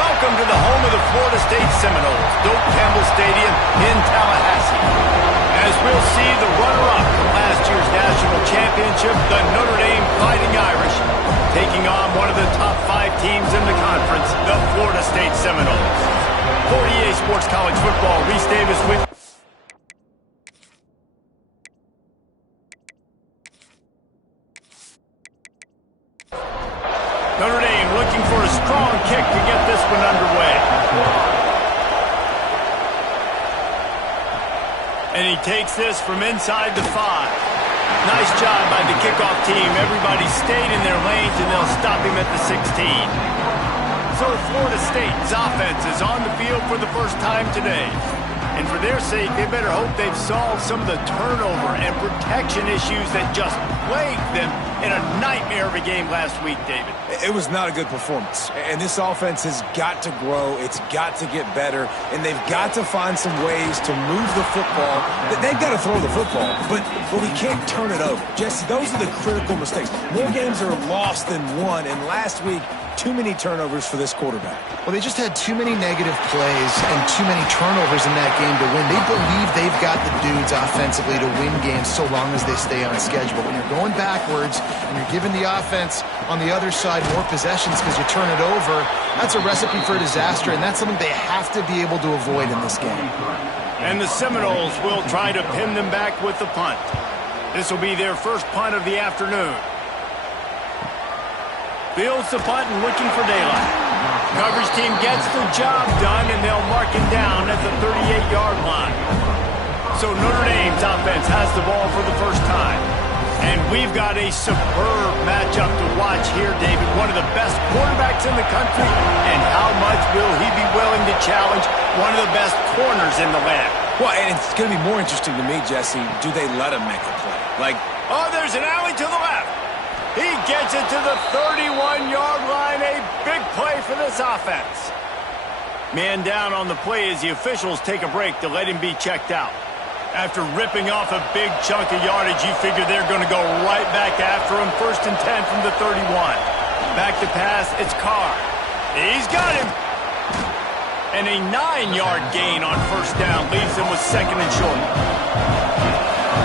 Welcome to the home of the Florida State Seminoles, Doak Campbell Stadium in Tallahassee. As we'll see the runner-up from last year's national championship, the Notre Dame Fighting Irish, taking on one of the top 5 teams in the conference, the Florida State Seminoles. For EA Sports College Football, Reese Davis with Notre Dame looking for a strong kick to get this one underway. And he takes this from inside the 5. Nice job by the kickoff team. Everybody stayed in their lanes, and they'll stop him at the 16. So Florida State's offense is on the field for the first time today. And for their sake, they better hope they've solved some of the turnover and protection issues that just plagued them in a nightmare of a game last week, David. It was not a good performance. And this offense has got to grow. It's got to get better. And they've got to find some ways to move the football. They've got to throw the football, but we can't turn it over. Jesse, those are the critical mistakes. More games are lost than won. And last week, too many turnovers for this quarterback. Well, they just had too many negative plays and too many turnovers in that game to win. They believe they've got the dudes offensively to win games so long as they stay on schedule. But when you're going backwards and you're giving the offense on the other side more possessions because you turn it over, that's a recipe for disaster, and that's something they have to be able to avoid in this game. And the Seminoles will try to pin them back with the punt. This will be their first punt of the afternoon. Fields the punt and looking for daylight. Coverage team gets the job done, and they'll mark him down at the 38-yard line. So Notre Dame's offense has the ball for the first time. And we've got a superb matchup to watch here, David. One of the best quarterbacks in the country, and how much will he be willing to challenge one of the best corners in the land? Well, and it's going to be more interesting to me, Jesse, do they let him make a play? Oh, there's an alley to the left. He gets it to the 31-yard line. A big play for this offense. Man down on the play as the officials take a break to let him be checked out. After ripping off a big chunk of yardage, you figure they're going to go right back after him. 1st and 10 from the 31. Back to pass, it's Carr. He's got him. And a 9-yard gain on 1st down leaves him with 2nd and short.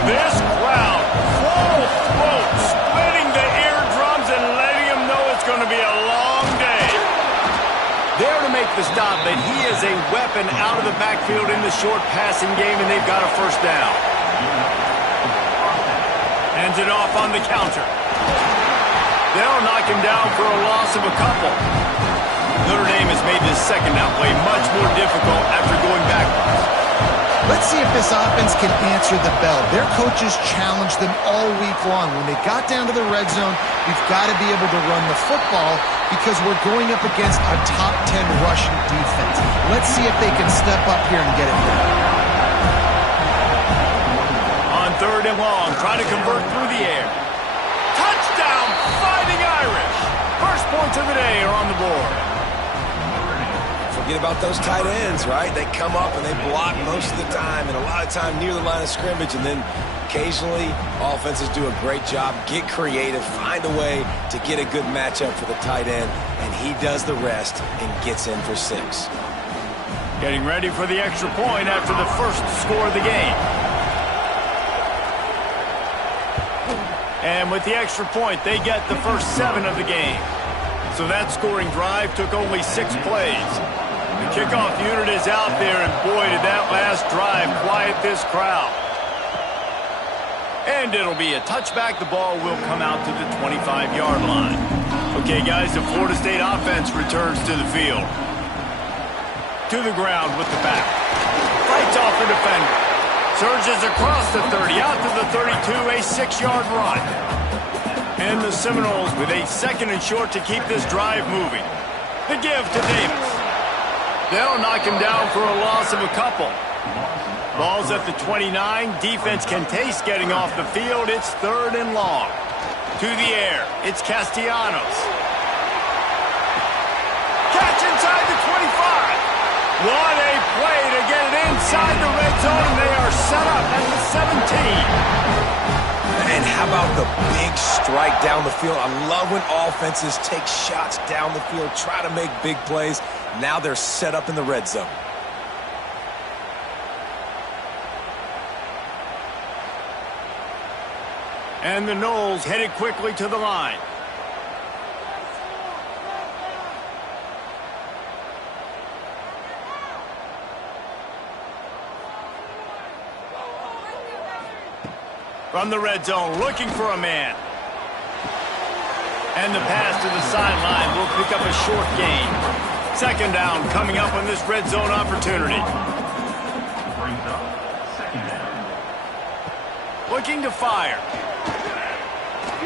This crowd, full throat, splitting the eardrums and letting him know it's going to be a long day. There to make the stop, but he is a weapon out of the backfield in the short passing game, and they've got a 1st down. Hands it off on the counter. They'll knock him down for a loss of a couple. Notre Dame has made this 2nd down play much more difficult after going backwards. Let's see if this offense can answer the bell. Their coaches challenged them all week long. When they got down to the red zone, we've got to be able to run the football because we're going up against a top 10 rushing defense. Let's see if they can step up here and get it done. On 3rd and long, trying to convert through the air. Touchdown, Fighting Irish. First points of the day are on the board. Forget about those tight ends, right? They come up and they block most of the time, and a lot of time near the line of scrimmage, and then occasionally offenses do a great job, get creative, find a way to get a good matchup for the tight end, and he does the rest and gets in for 6. Getting ready for the extra point after the first score of the game. And with the extra point, they get the first 7 of the game. So that scoring drive took only 6 plays. The kickoff unit is out there, and boy, did that last drive quiet this crowd. And it'll be a touchback. The ball will come out to the 25-yard line. Okay, guys, the Florida State offense returns to the field. To the ground with the back. Fights off the defender. Surges across the 30, out to the 32, a 6-yard run. And the Seminoles with a 2nd and short to keep this drive moving. The give to Davis. They'll knock him down for a loss of a couple. Ball's at the 29. Defense can taste getting off the field. It's 3rd and long. To the air. It's Castellanos. Catch inside the 25. What a play to get it inside the red zone, and they are set up at the 17. And how about about the big strike down the field? I love when offenses take shots down the field, try to make big plays. Now they're set up in the red zone. And the Noles headed quickly to the line. From the red zone, looking for a man. And the pass to the sideline will pick up a short gain. Second down coming up on this red zone opportunity. Looking to fire.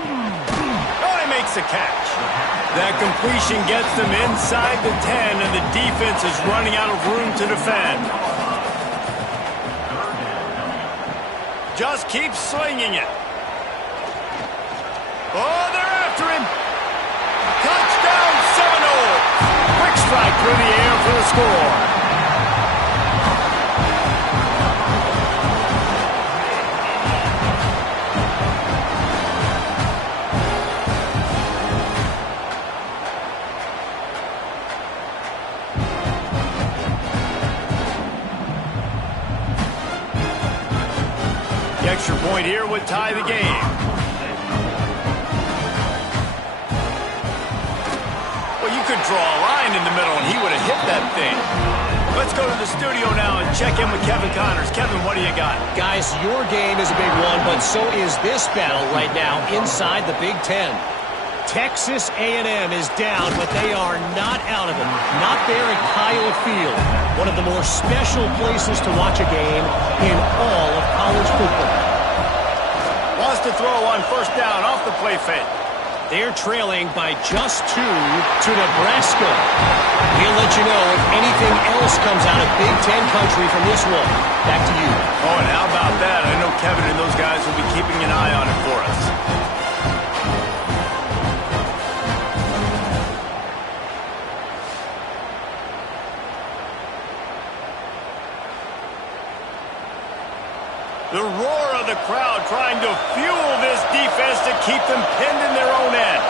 Oh, he makes a catch. That completion gets them inside the 10, and the defense is running out of room to defend. Just keep slinging it. Oh, they're after him. Touchdown, Seminoles. Quick strike through the air for the score. Extra point here would tie the game. Well, you could draw a line in the middle and he would have hit that thing. Let's go to the studio now and check in with Kevin Connors. Kevin, what do you got? Guys, your game is a big one, but so is this battle right now inside the Big Ten. Texas A&M is down, but they are not out of it. Not there at Kiowa Field, one of the more special places to watch a game in all of college football. Wants to throw on first down off the play fake. They're trailing by just 2 to Nebraska. We'll let you know if anything else comes out of Big Ten country from this one. Back to you. Oh, and how about that? I know Kevin and those guys will be keeping an eye on it for us. The roar of the crowd trying to fuel this defense to keep them pinned in their own end.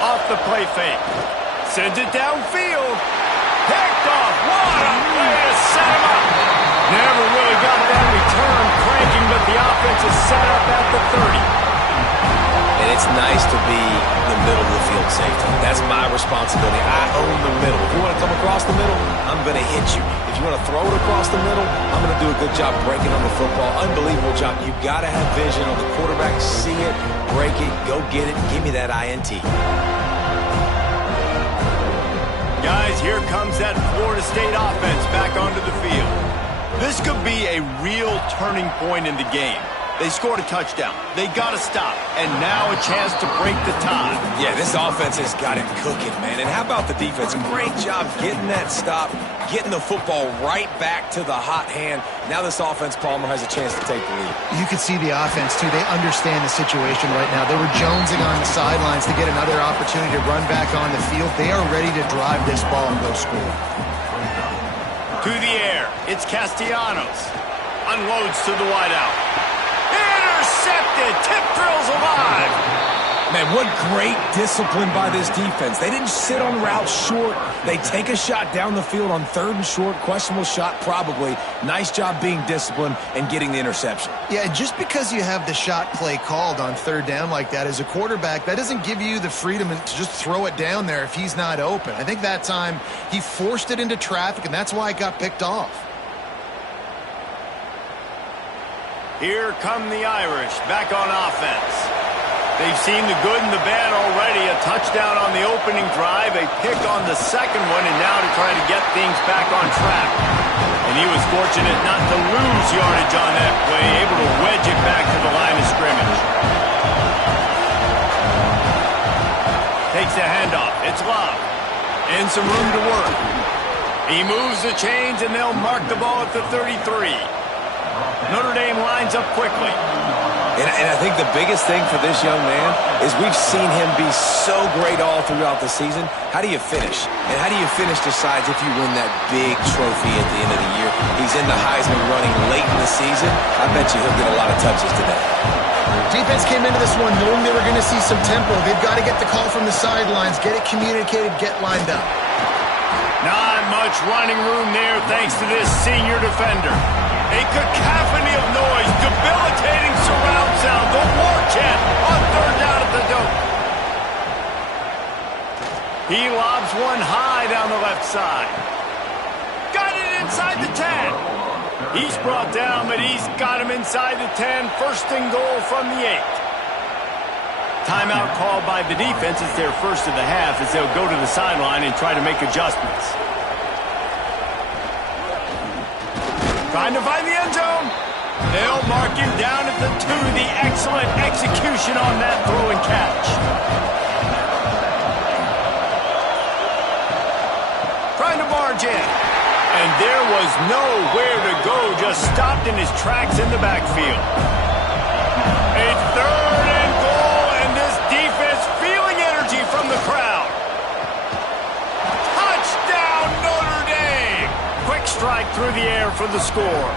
Off the play fake. Sends it downfield. Picked off. What a way to set him up. Never really got that return cranking, but the offense is set up at the 30. And it's nice to be the middle of the field safety. That's my responsibility. I own the middle. If you want to come across the middle, I'm going to hit you. If you want to throw it across the middle, I'm going to do a good job breaking on the football. Unbelievable job. You've got to have vision on the quarterback. See it, break it, go get it, give me that INT. Guys, here comes that Florida State offense back onto the field. This could be a real turning point in the game. They scored a touchdown. They got to stop. And now a chance to break the tie. Yeah, this offense has got it cooking, man. And how about the defense? Great job getting that stop, getting the football right back to the hot hand. Now this offense, Palmer, has a chance to take the lead. You can see the offense, too. They understand the situation right now. They were jonesing on the sidelines to get another opportunity to run back on the field. They are ready to drive this ball and go score. To the air. It's Castellanos. Unloads to the wideout. Intercepted. Tip drills alive. Man, what great discipline by this defense. They didn't sit on routes short. They take a shot down the field on 3rd and short. Questionable shot, probably. Nice job being disciplined and getting the interception. Yeah, just because you have the shot play called on 3rd down like that as a quarterback, that doesn't give you the freedom to just throw it down there if he's not open. I think that time he forced it into traffic, and that's why it got picked off. Here come the Irish back on offense. They've seen the good and the bad already. A touchdown on the opening drive, a pick on the second one, and now to try to get things back on track. And he was fortunate not to lose yardage on that play, able to wedge it back to the line of scrimmage. Takes the handoff. It's Love. And some room to work. He moves the chains, and they'll mark the ball at the 33. Notre Dame lines up quickly. And I think the biggest thing for this young man is we've seen him be so great all throughout the season. How do you finish? And how do you finish decides if you win that big trophy at the end of the year. He's in the Heisman running late in the season. I bet you he'll get a lot of touches today. Defense came into this one knowing they were going to see some tempo. They've got to get the call from the sidelines, get it communicated, get lined up. Not much running room there thanks to this senior defender. A cacophony of noise, debilitating surround sound, the war chant on third down at the dope. He lobs one high down the left side. Got it inside the 10. He's brought down, but he's got him inside the 10. First and goal from the 8. Timeout called by the defense. It's their first of the half as they'll go to the sideline and try to make adjustments. Trying to find the end zone. They'll mark him down at the 2. The excellent execution on that throw and catch. Trying to barge in. And there was nowhere to go. Just stopped in his tracks in the backfield. A third and goal, and this defense feeling energy from the crowd. Touchdown, Notre Dame! Quick strike through the air for the score.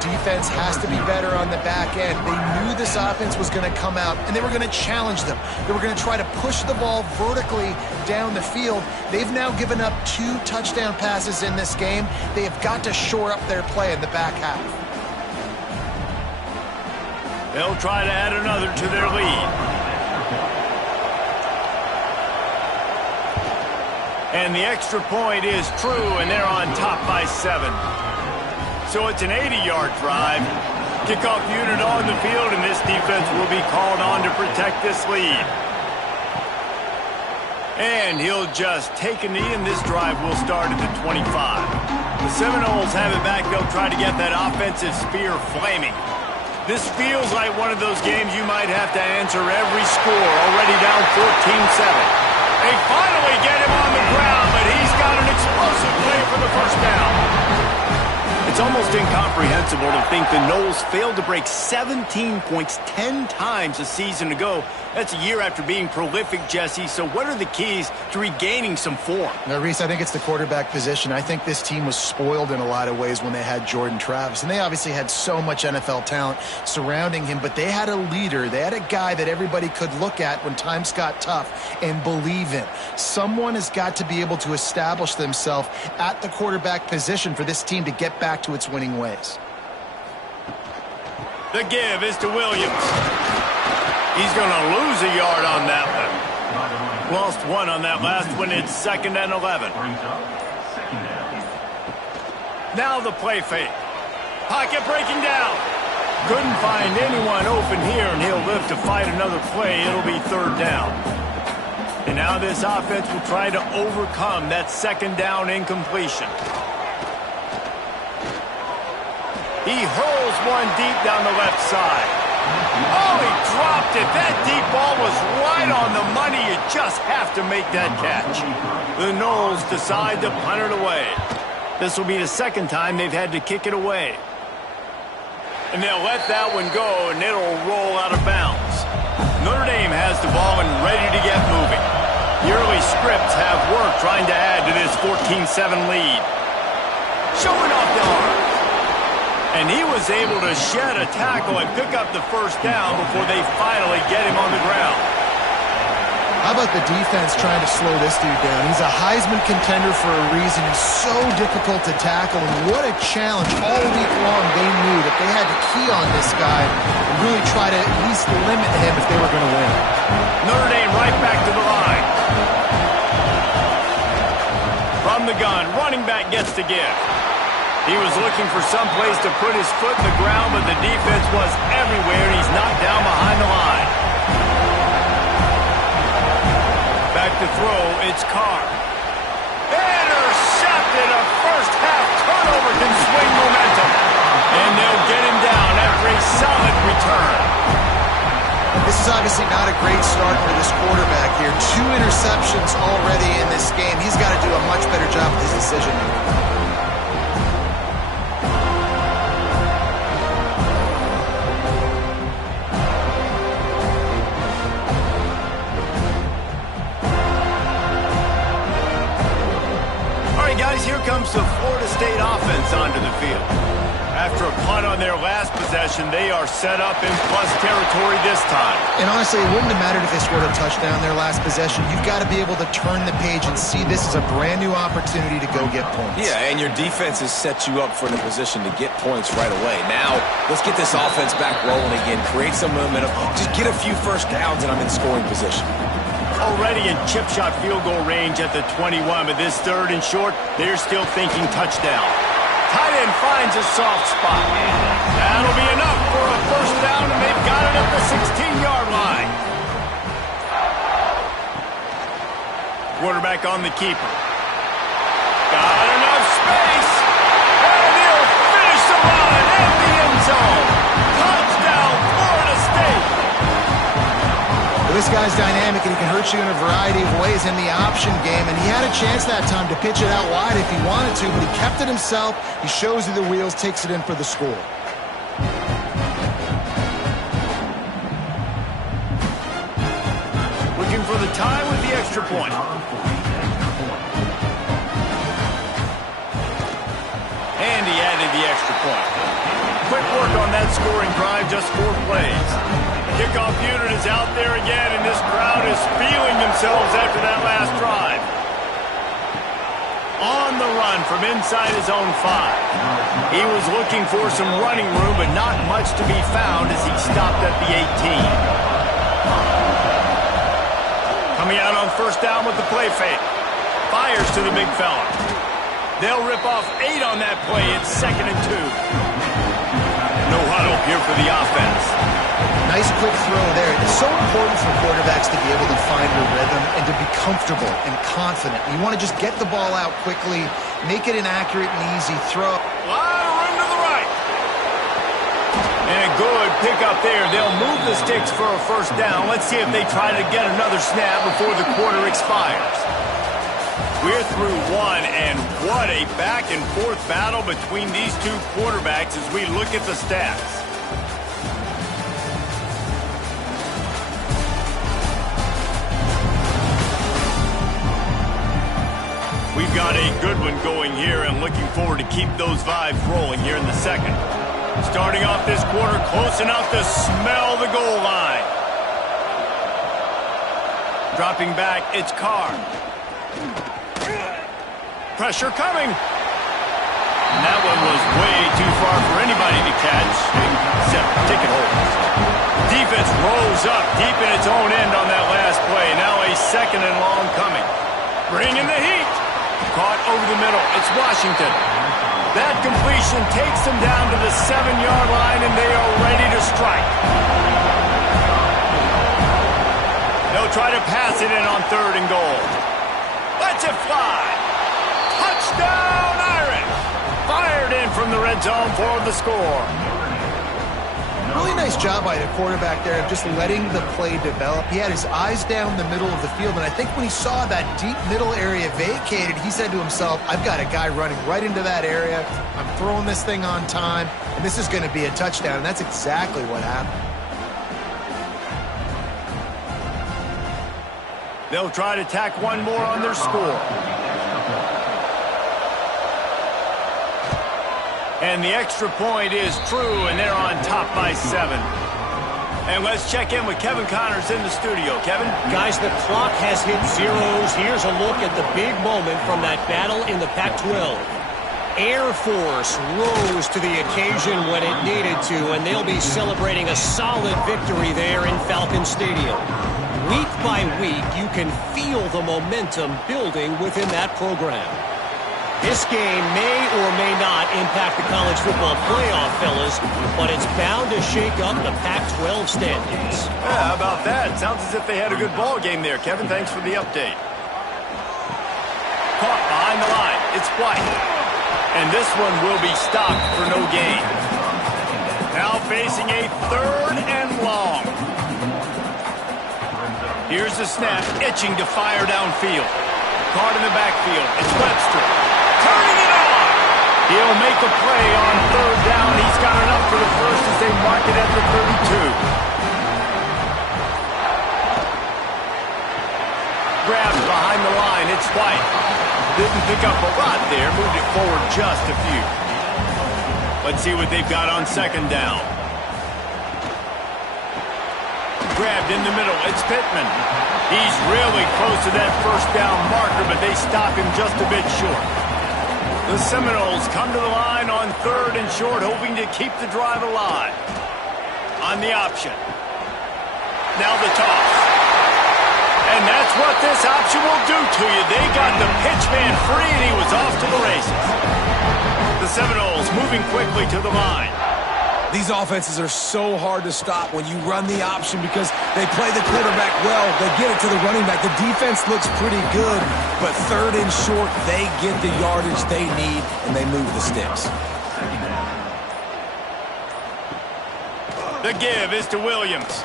Defense has to be better on the back end. They knew this offense was going to come out, and they were going to challenge them. They were going to try to push the ball vertically down the field. They've now given up 2 touchdown passes in this game. They have got to shore up their play in the back half. They'll try to add another to their lead. And the extra point is true, and they're on top by 7. So it's an 80-yard drive. Kickoff unit on the field, and this defense will be called on to protect this lead. And he'll just take a knee, and this drive will start at the 25. The Seminoles have it back. They'll try to get that offensive spear flaming. This feels like one of those games you might have to answer every score. Already down 14-7. They finally get him on the ground, but he's got an explosive play for the first down. It's almost incomprehensible to think the Noles failed to break 17 points 10 times a season ago. That's a year after being prolific, Jesse. So what are the keys to regaining some form? Now, Reese, I think it's the quarterback position. I think this team was spoiled in a lot of ways when they had Jordan Travis. And they obviously had so much NFL talent surrounding him, but they had a leader. They had a guy that everybody could look at when times got tough and believe in. Someone has got to be able to establish themselves at the quarterback position for this team to get back to its winning ways. The give is to Williams. He's going to lose a yard on that one. Lost 1 on that last one. It's 2nd and 11. Now the play fake. Pocket breaking down. Couldn't find anyone open here, and he'll live to fight another play. It'll be 3rd down. And now this offense will try to overcome that 2nd down incompletion. He hurls one deep down the left side. Oh, he dropped it. That deep ball was right on the money. You just have to make that catch. The Noles decide to punt it away. This will be the 2nd time they've had to kick it away. And they'll let that one go, and it'll roll out of bounds. Notre Dame has the ball and ready to get moving. The early scripts have worked trying to add to this 14-7 lead. Showing off the arm. And he was able to shed a tackle and pick up the first down before they finally get him on the ground. How about the defense trying to slow this dude down? He's a Heisman contender for a reason. He's so difficult to tackle, and what a challenge all week long. They knew that they had to key on this guy and really try to at least limit him if they were going to win. Notre Dame right back to the line. From the gun, running back gets the give. He was looking for some place to put his foot in the ground, but the defense was everywhere, and he's knocked down behind the line. Back to throw, it's Carr. Intercepted. A first-half turnover can swing momentum. And they'll get him down after a solid return. This is obviously not a great start for this quarterback here. 2 interceptions already in this game. He's got to do a much better job with his decision-making. backfield. After a punt on their last possession, they are set up in plus territory this time. And honestly, it wouldn't have mattered if they scored a touchdown their last possession. You've got to be able to turn the page and see this as a brand new opportunity to go get points. Yeah, and your defense has set you up for the position to get points right away. Now, let's get this offense back rolling again, create some momentum, just get a few first downs, and I'm in scoring position. Already in chip shot field goal range at the 21, but this third and short, they're still thinking touchdown. Tight end finds a soft spot. That'll be enough for a first down, and they've got it at the 16-yard line. Quarterback on the keeper. Got enough space. And he'll finish the run in the end zone. Touchdown, Florida State. This guy's dynamic, and he can hurt you in a variety of ways in the option game, and he had a chance that time to pitch it out wide if he wanted to, but he kept it himself. He shows you the wheels, takes it in for the score. Looking for the tie with the extra point. And he added the extra point. Quick work on that scoring drive, just 4 plays. Kickoff unit is out there again, and this crowd is feeling themselves after that last drive. On the run from inside his own 5. He was looking for some running room, but not much to be found as he stopped at the 18. Coming out on first down with the play fake. Fires to the big fella. They'll rip off 8 on that play. It's 2nd and 2. No huddle here for the offense. Nice quick throw there. It's so important for quarterbacks to be able to find their rhythm and to be comfortable and confident. You want to just get the ball out quickly, make it an accurate and easy throw. A lot of room to the right. And a good pickup there. They'll move the sticks for a first down. Let's see if they try to get another snap before the quarter expires. We're through one, and what a back-and-forth battle between these two quarterbacks as we look at the stats. We've got a good one going here, and looking forward to keep those vibes rolling here in the second. Starting off this quarter close enough to smell the goal line. Dropping back, it's Carr. Pressure coming. And that one was way too far for anybody to catch, except ticket holders. Defense rolls up deep in its own end on that last play. Now a 2nd and long coming. Bringing the heat. Caught over the middle. It's Washington. That completion takes them down to the 7-yard line, and they are ready to strike. They'll try to pass it in on 3rd and goal. Lets it fly. Touchdown, Irish. Fired in from the red zone for the score. Really nice job by the quarterback there of just letting the play develop. He had his eyes down the middle of the field, and I think when he saw that deep middle area vacated, he said to himself, I've got a guy running right into that area. I'm throwing this thing on time, and this is going to be a touchdown, and that's exactly what happened. They'll try to tack one more on their score. And the extra point is true, and they're on top by 7. And let's check in with Kevin Connors in the studio. Kevin? Guys, the clock has hit zeros. Here's a look at the big moment from that battle in the Pac-12. Air Force rose to the occasion when it needed to, and they'll be celebrating a solid victory there in Falcon Stadium. Week by week, you can feel the momentum building within that program. This game may or may not impact the college football playoff, fellas, but it's bound to shake up the Pac-12 standings. Yeah, how about that? Sounds as if they had a good ball game there. Kevin, thanks for the update. Caught behind the line. It's White. And this one will be stopped for no gain. Now facing a 3rd and long. Here's the snap, itching to fire downfield. Caught in the backfield. It's Webster. Turning it on. He'll make a play on 3rd down. He's got enough for the first as they mark it at the 32. Grabs behind the line. It's White. Didn't pick up a lot there. Moved it forward just a few. Let's see what they've got on second down. Grabbed in the middle. It's Pittman. He's really close to that first down marker, but they stop him just a bit short. The Seminoles come to the line on third and short, hoping to keep the drive alive. On the option. Now the toss. And that's what this option will do to you. They got the pitch man free, and he was off to the races. The Seminoles moving quickly to the line. These offenses are so hard to stop when you run the option because they play the quarterback well. They get it to the running back. The defense looks pretty good, but third and short, they get the yardage they need, and they move the sticks. The give is to Williams.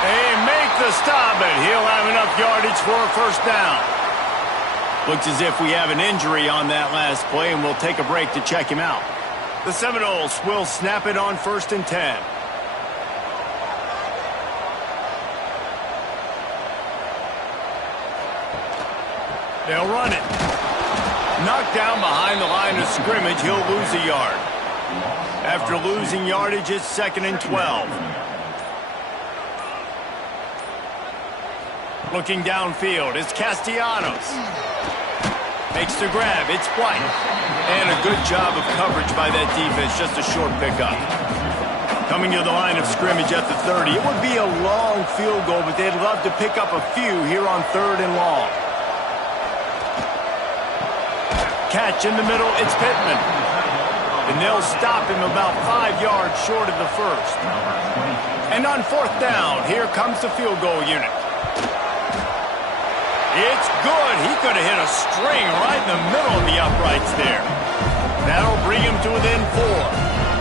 They make the stop, but he'll have enough yardage for a first down. Looks as if we have an injury on that last play, and we'll take a break to check him out. The Seminoles will snap it on 1st and 10. They'll run it. Knocked down behind the line of scrimmage, he'll lose a yard. After losing yardage, it's 2nd and 12. Looking downfield, it's Castellanos. Makes the grab, it's White. And a good job of coverage by that defense, just a short pickup. Coming to the line of scrimmage at the 30. It would be a long field goal, but they'd love to pick up a few here on 3rd and long. Catch in the middle, it's Pittman. And they'll stop him about 5 yards short of the first. And on 4th down, here comes the field goal unit. It's good. He could have hit a string right in the middle of the uprights there. That'll bring him to within 4.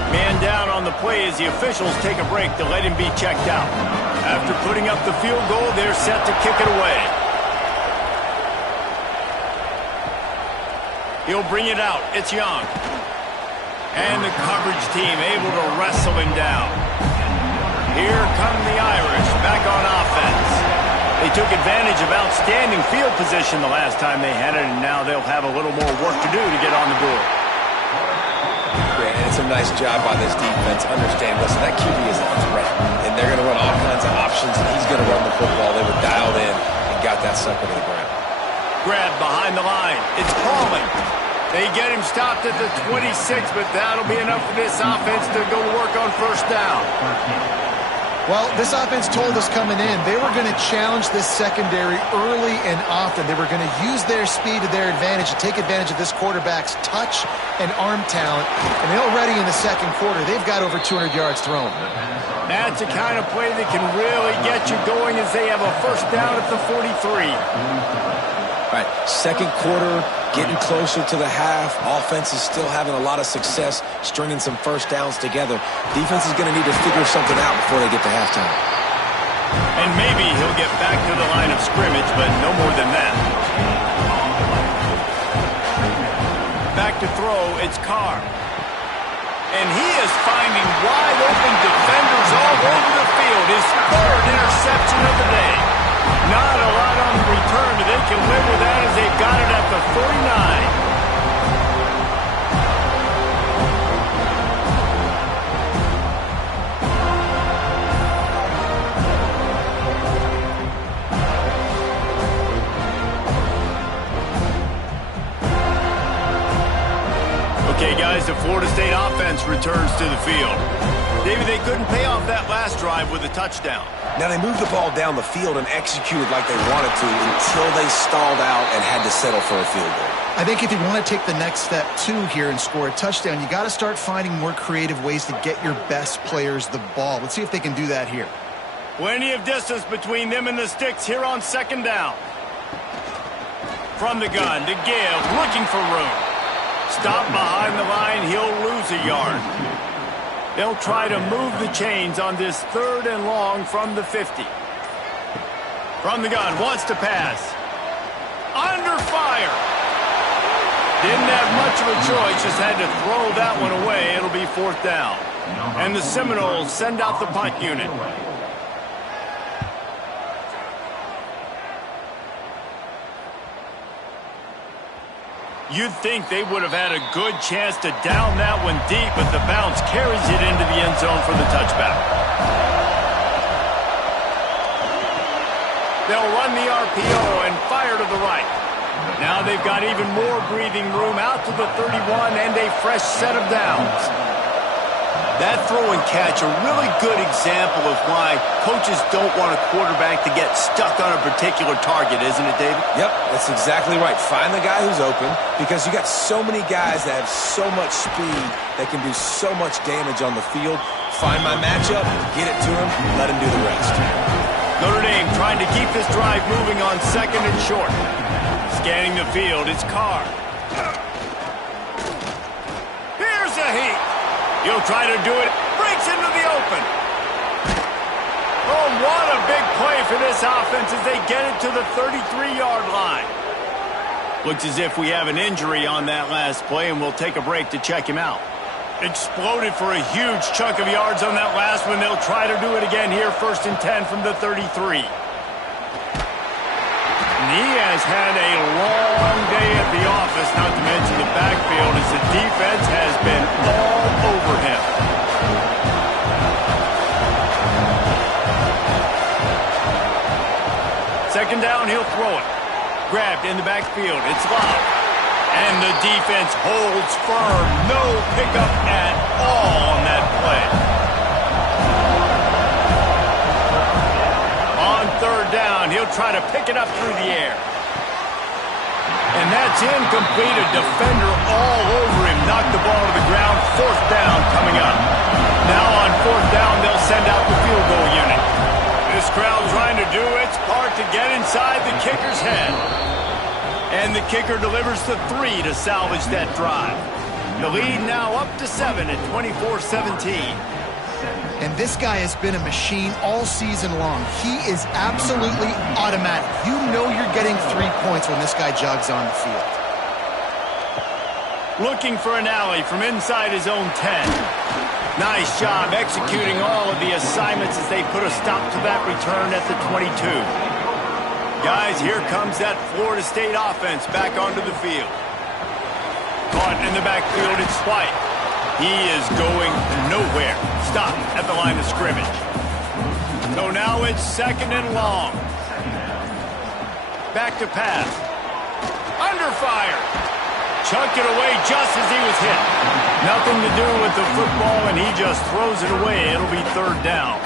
Man down on the play as the officials take a break to let him be checked out. After putting up the field goal, they're set to kick it away. He'll bring it out. It's Young. And the coverage team able to wrestle him down. Here come the Irish back on offense. They took advantage of outstanding field position the last time they had it, and now they'll have a little more work to do to get on the board. Yeah, and it's a nice job by this defense. Understand, listen, that QB is a threat, and they're going to run all kinds of options, and he's going to run the football. They were dialed in and got that sucker to the ground. Grab behind the line. It's Pauling. They get him stopped at the 26, but that'll be enough for this offense to go to work on 1st down. Well, this offense told us coming in they were going to challenge this secondary early and often. They were going to use their speed to their advantage and take advantage of this quarterback's touch and arm talent. And already in the 2nd quarter, they've got over 200 yards thrown. That's the kind of play that can really get you going as they have a 1st down at the 43. Right, 2nd quarter, getting closer to the half. Offense is still having a lot of success stringing some 1st downs together. Defense is going to need to figure something out before they get to halftime. And maybe he'll get back to the line of scrimmage, but no more than that. Back to throw, it's Carr. And he is finding wide open defenders all over the field. His 3rd interception of the day. Not a lot on the return, but they can live with that as they've got it at the 49. Okay, guys, the Florida State offense returns to the field. David, they couldn't pay off that last drive with a touchdown. Now, they moved the ball down the field and executed like they wanted to until they stalled out and had to settle for a field goal. I think if you want to take the next step, too, here and score a touchdown, you got to start finding more creative ways to get your best players the ball. Let's see if they can do that here. Plenty of distance between them and the sticks here on 2nd down. From the gun to Gale, looking for room. Stop behind the line, he'll lose a yard. They'll try to move the chains on this 3rd and long from the 50. From the gun, wants to pass. Under fire. Didn't have much of a choice, just had to throw that one away. It'll be 4th down. And the Seminoles send out the punt unit. You'd think they would have had a good chance to down that one deep, but the bounce carries it into the end zone for the touchback. They'll run the RPO and fire to the right. Now they've got even more breathing room out to the 31 and a fresh set of downs. That throw and catch, a really good example of why coaches don't want a quarterback to get stuck on a particular target, isn't it, David? Yep, that's exactly right. Find the guy who's open, because you got so many guys that have so much speed that can do so much damage on the field. Find my matchup, get it to him, let him do the rest. Notre Dame trying to keep this drive moving on second and short. Scanning the field, it's Carr. Here's a heat. He'll try to do it. Breaks into the open. Oh, what a big play for this offense as they get it to the 33-yard line. Looks as if we have an injury on that last play, and we'll take a break to check him out. Exploded for a huge chunk of yards on that last one. They'll try to do it again here, 1st and 10 from the 33. And he has had a long day at the office, not to mention the backfield, as the defense has been all over him. Second down, he'll throw it. Grabbed in the backfield. It's Love. And the defense holds firm. No pickup at all on that play. On third down, he'll try to pick it up through the air. And that's incomplete. A defender all over him. Knocked the ball to the ground. 4th down coming up. Now on 4th down, they'll send out the field goal unit. This crowd trying to do its part to get inside the kicker's head. And the kicker delivers the 3 to salvage that drive. The lead now up to 7 at 24-17. And this guy has been a machine all season long. He is absolutely automatic. You know you're getting 3 points when this guy jogs on the field. Looking for an alley from inside his own 10. Nice job executing all of the assignments as they put a stop to that return at the 22. Guys, here comes that Florida State offense back onto the field. Caught in the backfield, it's White. He is going nowhere. Stop at the line of scrimmage. So now it's 2nd and long. Back to pass. Under fire. Chucked it away just as he was hit. Nothing to do with the football, and he just throws it away. It'll be 3rd down.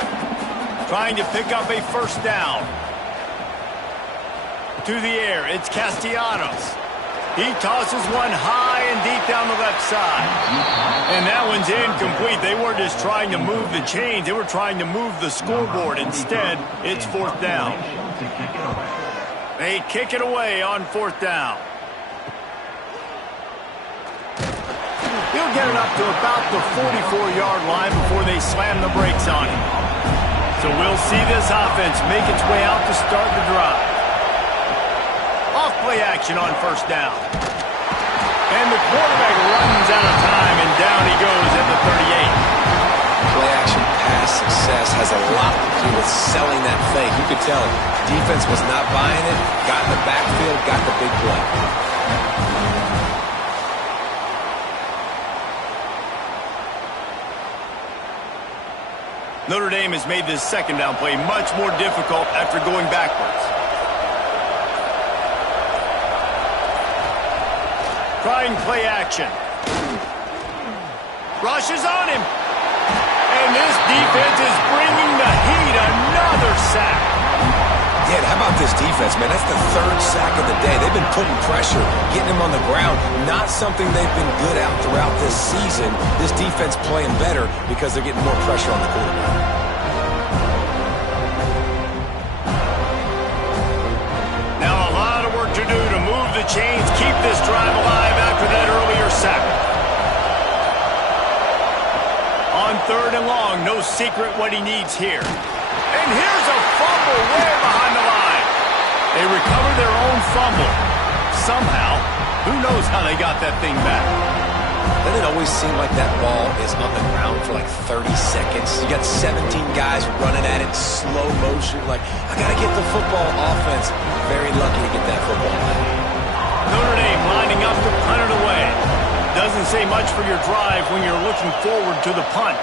Trying to pick up a 1st down. To the air, it's Castellanos. He tosses one high and deep down the left side. And that one's incomplete. They weren't just trying to move the chains. They were trying to move the scoreboard. Instead, it's 4th down. They kick it away on 4th down. He'll get it up to about the 44-yard line before they slam the brakes on him. So we'll see this offense make its way out to start the drive. Off-play action on 1st down. And the quarterback runs out of time, and down he goes at the 38. Play action pass success has a lot to do with selling that fake. You could tell defense was not buying it, got in the backfield, got the big play. Notre Dame has made this 2nd down play much more difficult after going backwards. Trying play action. Rushes on him. And this defense is bringing the heat. Another sack. Yeah, how about this defense, man? That's the 3rd sack of the day. They've been putting pressure, getting him on the ground. Not something they've been good at throughout this season. This defense playing better because they're getting more pressure on the quarterback. Now a lot of work to do to move the chains, keep this drive alive after that earlier sack. On 3rd and long, no secret what he needs here. And here's a fumble way behind the line. They recover their own fumble. Somehow, who knows how they got that thing back. Doesn't it always seem like that ball is on the ground for like 30 seconds? You got 17 guys running at it, slow motion. Like, I got to get the football. Offense, very lucky to get that football back. Notre Dame lining up to punt it away. Doesn't say much for your drive when you're looking forward to the punt.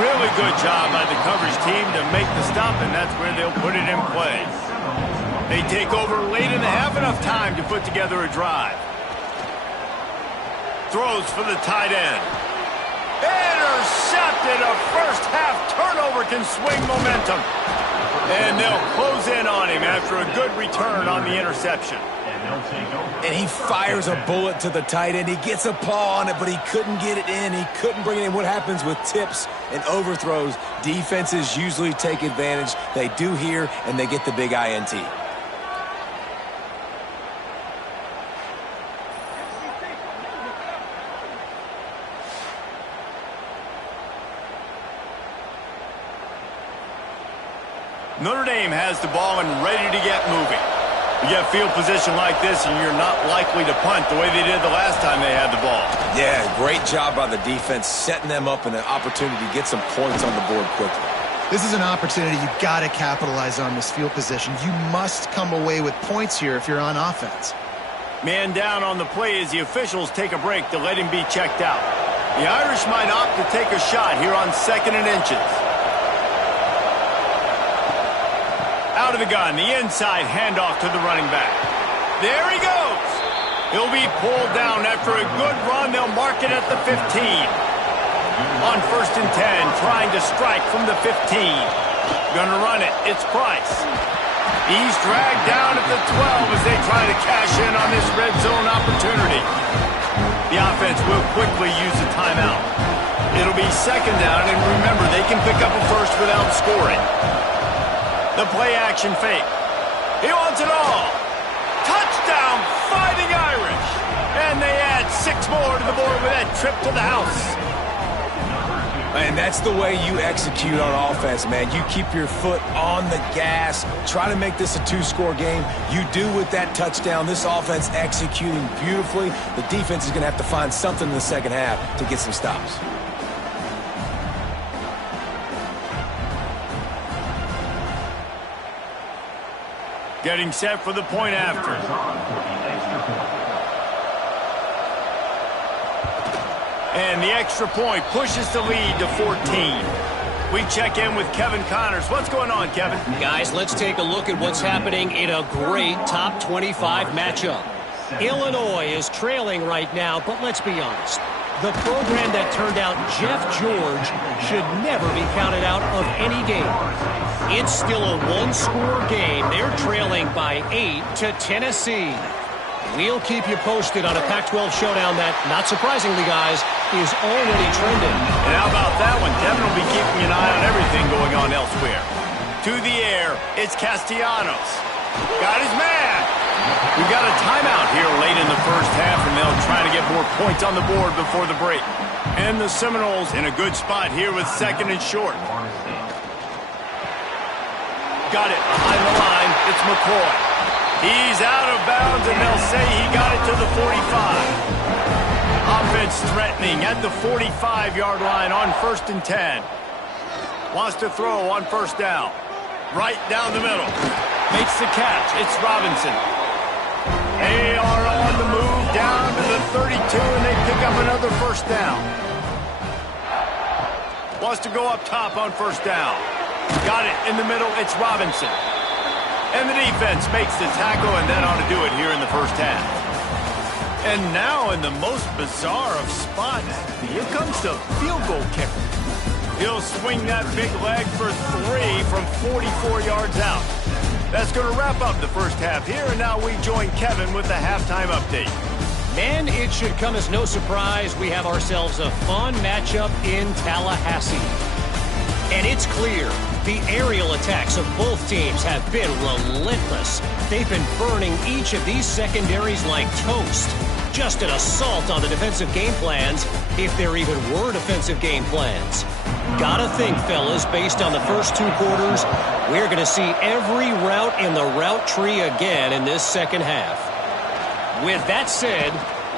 Really good job by the coverage team to make the stop, and that's where they'll put it in play. They take over late in the half, enough time to put together a drive. Throws for the tight end. Intercepted. A first half turnover can swing momentum. And they'll close in on him after a good return on the interception. And he fires a bullet to the tight end. He gets a paw on it, but he couldn't get it in. He couldn't bring it in. What happens with tips and overthrows? Defenses usually take advantage. They do here, and they get the big INT. Notre Dame has the ball and ready to get moving. You get field position like this, and you're not likely to punt the way they did the last time they had the ball. Yeah, great job by the defense, setting them up in an opportunity to get some points on the board quickly. This is an opportunity you've got to capitalize on, this field position. You must come away with points here if you're on offense. Man down on the play as the officials take a break to let him be checked out. The Irish might opt to take a shot here on 2nd and inches. Out of the gun, the inside handoff to the running back. There he goes. He'll be pulled down after a good run. They'll mark it at the 15. On 1st and 10, trying to strike from the 15. Gonna run it. It's Price. He's dragged down at the 12 as they try to cash in on this red zone opportunity. The offense will quickly use a timeout. It'll be 2nd down, and remember, they can pick up a first without scoring. The play-action fake. He wants it all. Touchdown, Fighting Irish. And they add 6 more to the board with that trip to the house. And that's the way you execute on offense, man. You keep your foot on the gas. Try to make this a 2-score game. You do with that touchdown. This offense executing beautifully. The defense is going to have to find something in the second half to get some stops. Getting set for the point after. And the extra point pushes the lead to 14. We check in with Kevin Connors. What's going on, Kevin? Guys, let's take a look at what's happening in a great top 25 matchup. Illinois is trailing right now, but let's be honest. The program that turned out Jeff George should never be counted out of any game. It's still a 1-score game. They're trailing by 8 to Tennessee. We'll keep you posted on a Pac-12 showdown that, not surprisingly, guys, is already trending. And how about that one? Devin will be keeping an eye on everything going on elsewhere. To the air, it's Castellanos. Got his man. We've got a timeout here late in the first half, and they'll try to get more points on the board before the break. And the Seminoles in a good spot here with 2nd and short. Got it behind the line. It's McCoy. He's out of bounds, and they'll say he got it to the 45. Offense threatening at the 45-yard line on 1st and 10. Wants to throw on 1st down. Right down the middle. Makes the catch. It's Robinson. They are on the move down to the 32, and they pick up another 1st down. Wants to go up top on 1st down. Got it in the middle. It's Robinson. And the defense makes the tackle, and that ought to do it here in the first half. And now in the most bizarre of spots, here comes the field goal kicker. He'll swing that big leg for 3 from 44 yards out. That's going to wrap up the first half here, and now we join Kevin with the halftime update. And it should come as no surprise we have ourselves a fun matchup in Tallahassee. And it's clear the aerial attacks of both teams have been relentless. They've been burning each of these secondaries like toast. Just an assault on the defensive game plans, if there even were defensive game plans. Gotta think, fellas, based on the first 2 quarters, we're going to see every route in the route tree again in this second half. With that said,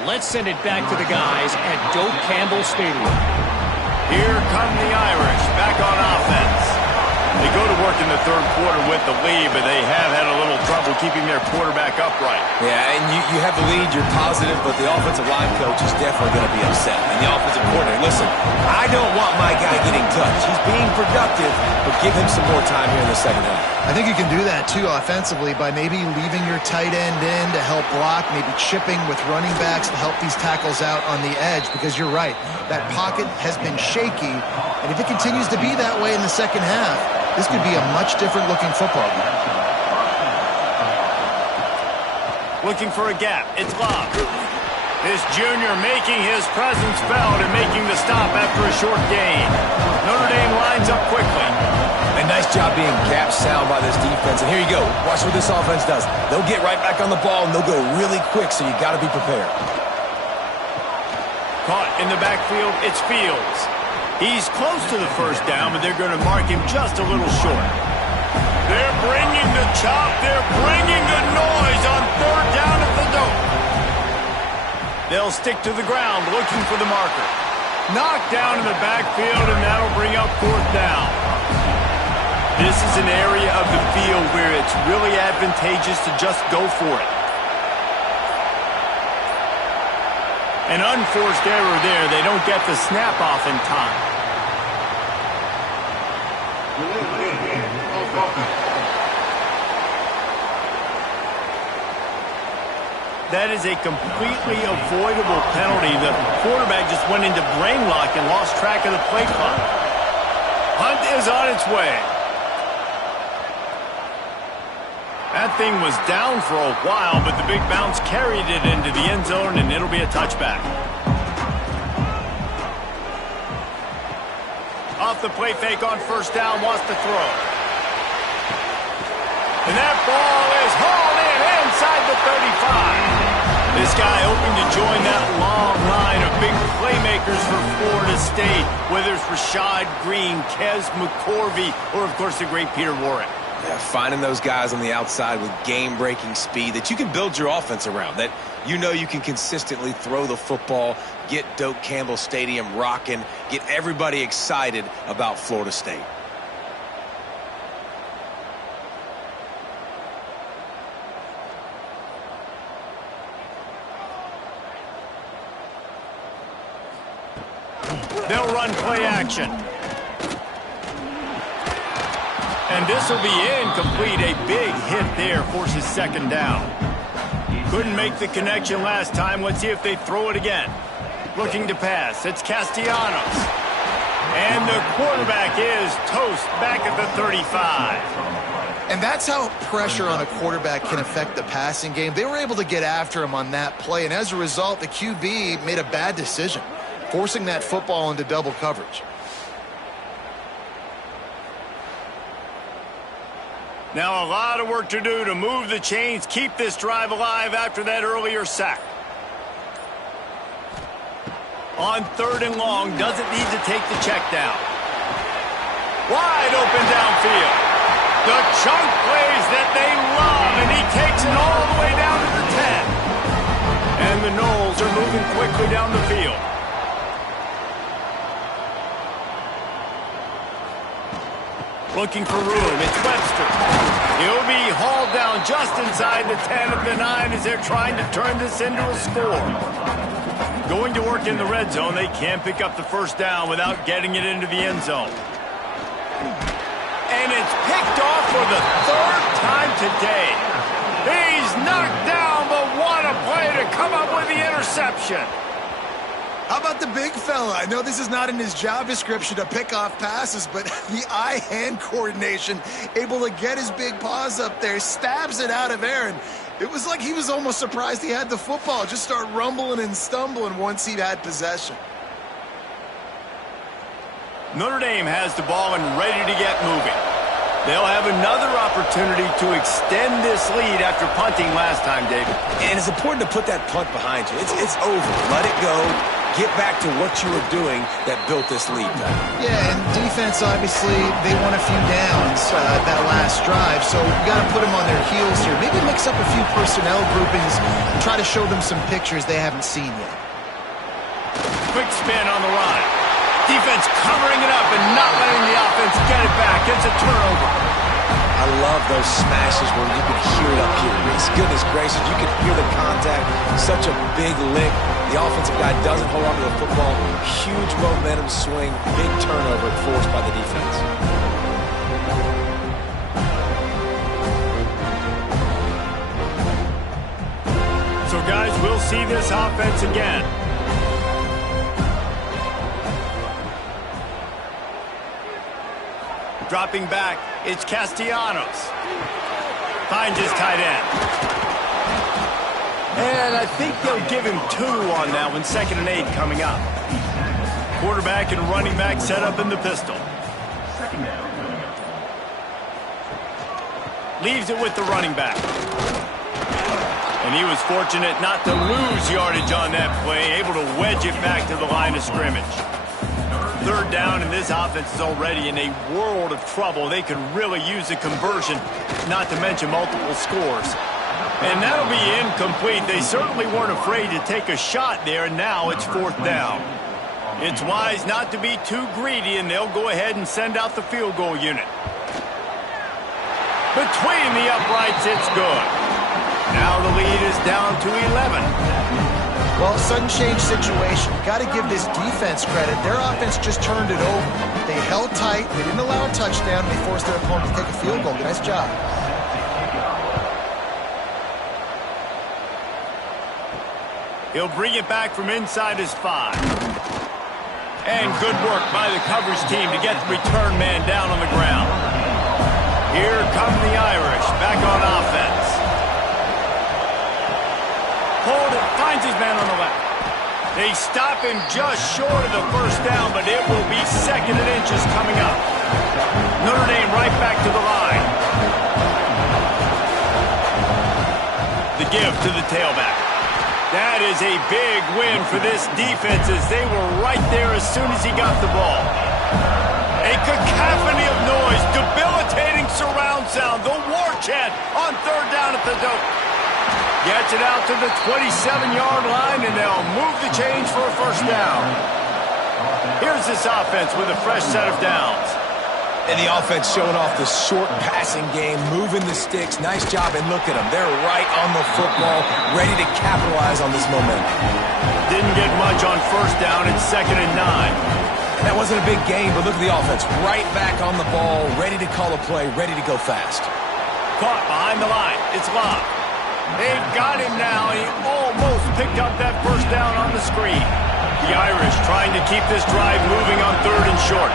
let's send it back to the guys at Doak Campbell Stadium. Here come the Irish back on offense. They go to work in the third quarter with the lead, but they have had a little trouble keeping their quarterback upright. Yeah, and you have the lead, you're positive, but the offensive line coach is definitely going to be upset. And the offensive coordinator, listen, I don't want my guy getting touched. He's being productive, but give him some more time here in the second half. I think you can do that, too, offensively, by maybe leaving your tight end in to help block, maybe chipping with running backs to help these tackles out on the edge, because you're right, that pocket has been shaky, and if it continues to be that way in the second half, this could be a much different-looking football game. Looking for a gap. It's Love. This junior making his presence felt and making the stop after a short gain. Notre Dame lines up quickly. A nice job being gap sound by this defense. And here you go. Watch what this offense does. They'll get right back on the ball, and they'll go really quick, so you got to be prepared. Caught in the backfield, it's Fields. He's close to the first down, but they're going to mark him just a little short. They're bringing the chop. They're bringing the noise on third down at the dope. They'll stick to the ground looking for the marker. Knocked down in the backfield, and that'll bring up fourth down. This is an area of the field where it's really advantageous to just go for it. An unforced error there. They don't get the snap off in time. That is a completely avoidable penalty. The quarterback just went into brain lock and lost track of the play clock. Hunt is on its way. That thing was down for a while, but the big bounce carried it into the end zone, and it'll be a touchback. Off the play fake on first down, wants to throw. And that ball is hauled in inside the 35. This guy hoping to join that long line of big playmakers for Florida State, whether it's Rashad Green, Kez McCorvey, or, of course, the great Peter Warrick. Yeah, finding those guys on the outside with game-breaking speed that you can build your offense around, that you know you can consistently throw the football, get Doak Campbell Stadium rocking, get everybody excited about Florida State. They'll run play action. And this will be incomplete. A big hit there forces second down. Couldn't make the connection last time. Let's see if they throw it again. Looking to pass. It's Castellanos. And the quarterback is toast back at the 35. And that's how pressure on a quarterback can affect the passing game. They were able to get after him on that play, and as a result, the QB made a bad decision, forcing that football into double coverage. Now a lot of work to do to move the chains, keep this drive alive after that earlier sack. On third and long, doesn't need to take the check down. Wide open downfield. The chunk plays that they love, and he takes it all the way down to the 10. And the Noles are moving quickly down the field. Looking for room. It's Webster. He'll be hauled down just inside the 10 of the 9 as they're trying to turn this into a score. Going to work in the red zone. They can't pick up the first down without getting it into the end zone. And it's picked off for the third time today. He's knocked down, but what a play to come up with the interception. How about the big fella? I know this is not in his job description to pick off passes, but the eye-hand coordination, able to get his big paws up there, stabs it out of Aaron. It was like he was almost surprised he had the football, just start rumbling and stumbling once he had possession. Notre Dame has the ball and ready to get moving. They'll have another opportunity to extend this lead after punting last time, David. And it's important to put that punt behind you. It's over. Let it go. Get back to what you were doing that built this lead back. Yeah, and defense, obviously, they won a few downs that last drive, so you got to put them on their heels here. Maybe mix up a few personnel groupings and try to show them some pictures they haven't seen yet. Quick spin on the line. Defense covering it up and not letting the offense get it back. It's a turnover. I love those smashes where you can hear it up here. Goodness gracious, you can hear the contact. Such a big lick. The offensive guy doesn't hold on to the football. Huge momentum swing. Big turnover forced by the defense. So, guys, we'll see this offense again. Dropping back, it's Castellanos. Finds his tight end. And I think they'll give him 2 on that one. 2nd and 8 coming up. Quarterback and running back set up in the pistol. Leaves it with the running back. And he was fortunate not to lose yardage on that play, able to wedge it back to the line of scrimmage. 3rd down, and this offense is already in a world of trouble. They could really use a conversion, not to mention multiple scores. And that'll be incomplete. They certainly weren't afraid to take a shot there, and now it's 4th down. It's wise not to be too greedy, and they'll go ahead and send out the field goal unit. Between the uprights, it's good. Now the lead is down to 11. Well, sudden change situation. You got to give this defense credit. Their offense just turned it over. They held tight. They didn't allow a touchdown. They forced their opponent to take a field goal. Nice job. He'll bring it back from inside his 5. And good work by the coverage team to get the return man down on the ground. Here come the Irish back on offense. Hold it, finds his man on the left. They stop him just short of the 1st down, but it will be 2nd and inches coming up. Notre Dame right back to the line. The give to the tailback. That is a big win for this defense as they were right there as soon as he got the ball. A cacophony of noise, debilitating surround sound, the war chant on 3rd down at the dope. Gets it out to the 27-yard line, and they'll move the chains for a 1st down. Here's this offense with a fresh set of downs. And the offense showing off the short passing game, moving the sticks. Nice job, and look at them. They're right on the football, ready to capitalize on this momentum. Didn't get much on 1st down. It's 2nd and 9. That wasn't a big game, but look at the offense. Right back on the ball, ready to call a play, ready to go fast. Caught behind the line. It's Locke. They've got him now. He almost picked up that 1st down on the screen. The Irish trying to keep this drive moving on 3rd and short.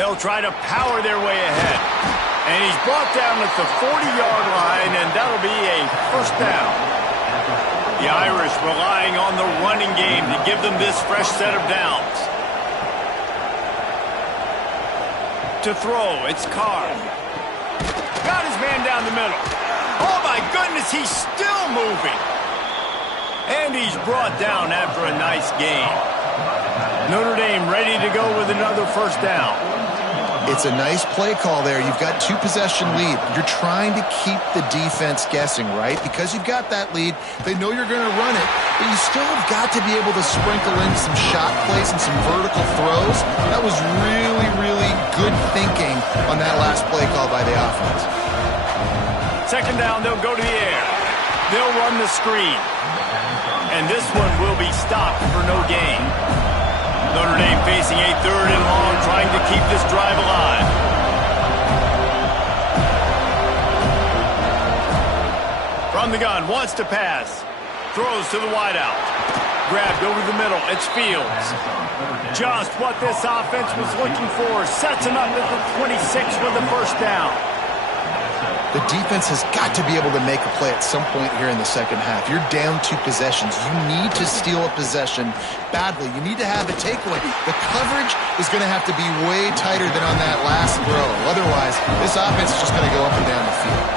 They'll try to power their way ahead. And he's brought down at the 40-yard line, and that'll be a 1st down. The Irish relying on the running game to give them this fresh set of downs. To throw, it's Carr. Got his man down the middle. Oh, my goodness, he's still moving. And he's brought down after a nice gain. Notre Dame ready to go with another 1st down. It's a nice play call there. You've got 2-possession lead. You're trying to keep the defense guessing, right? Because you've got that lead, they know you're going to run it, but you still have got to be able to sprinkle in some shot plays and some vertical throws. That was really, really good thinking on that last play call by the offense. 2nd down, they'll go to the air. They'll run the screen. And this one will be stopped for no gain. Notre Dame facing a 3rd and long, trying to keep this drive alive. From the gun, wants to pass. Throws to the wideout. Grabbed over the middle. It's Fields. Just what this offense was looking for. Sets him up at the 26 with the 1st down. The defense has got to be able to make a play at some point here in the 2nd half. You're down 2 possessions. You need to steal a possession badly. You need to have a takeaway. The coverage is going to have to be way tighter than on that last throw. Otherwise, this offense is just going to go up and down the field.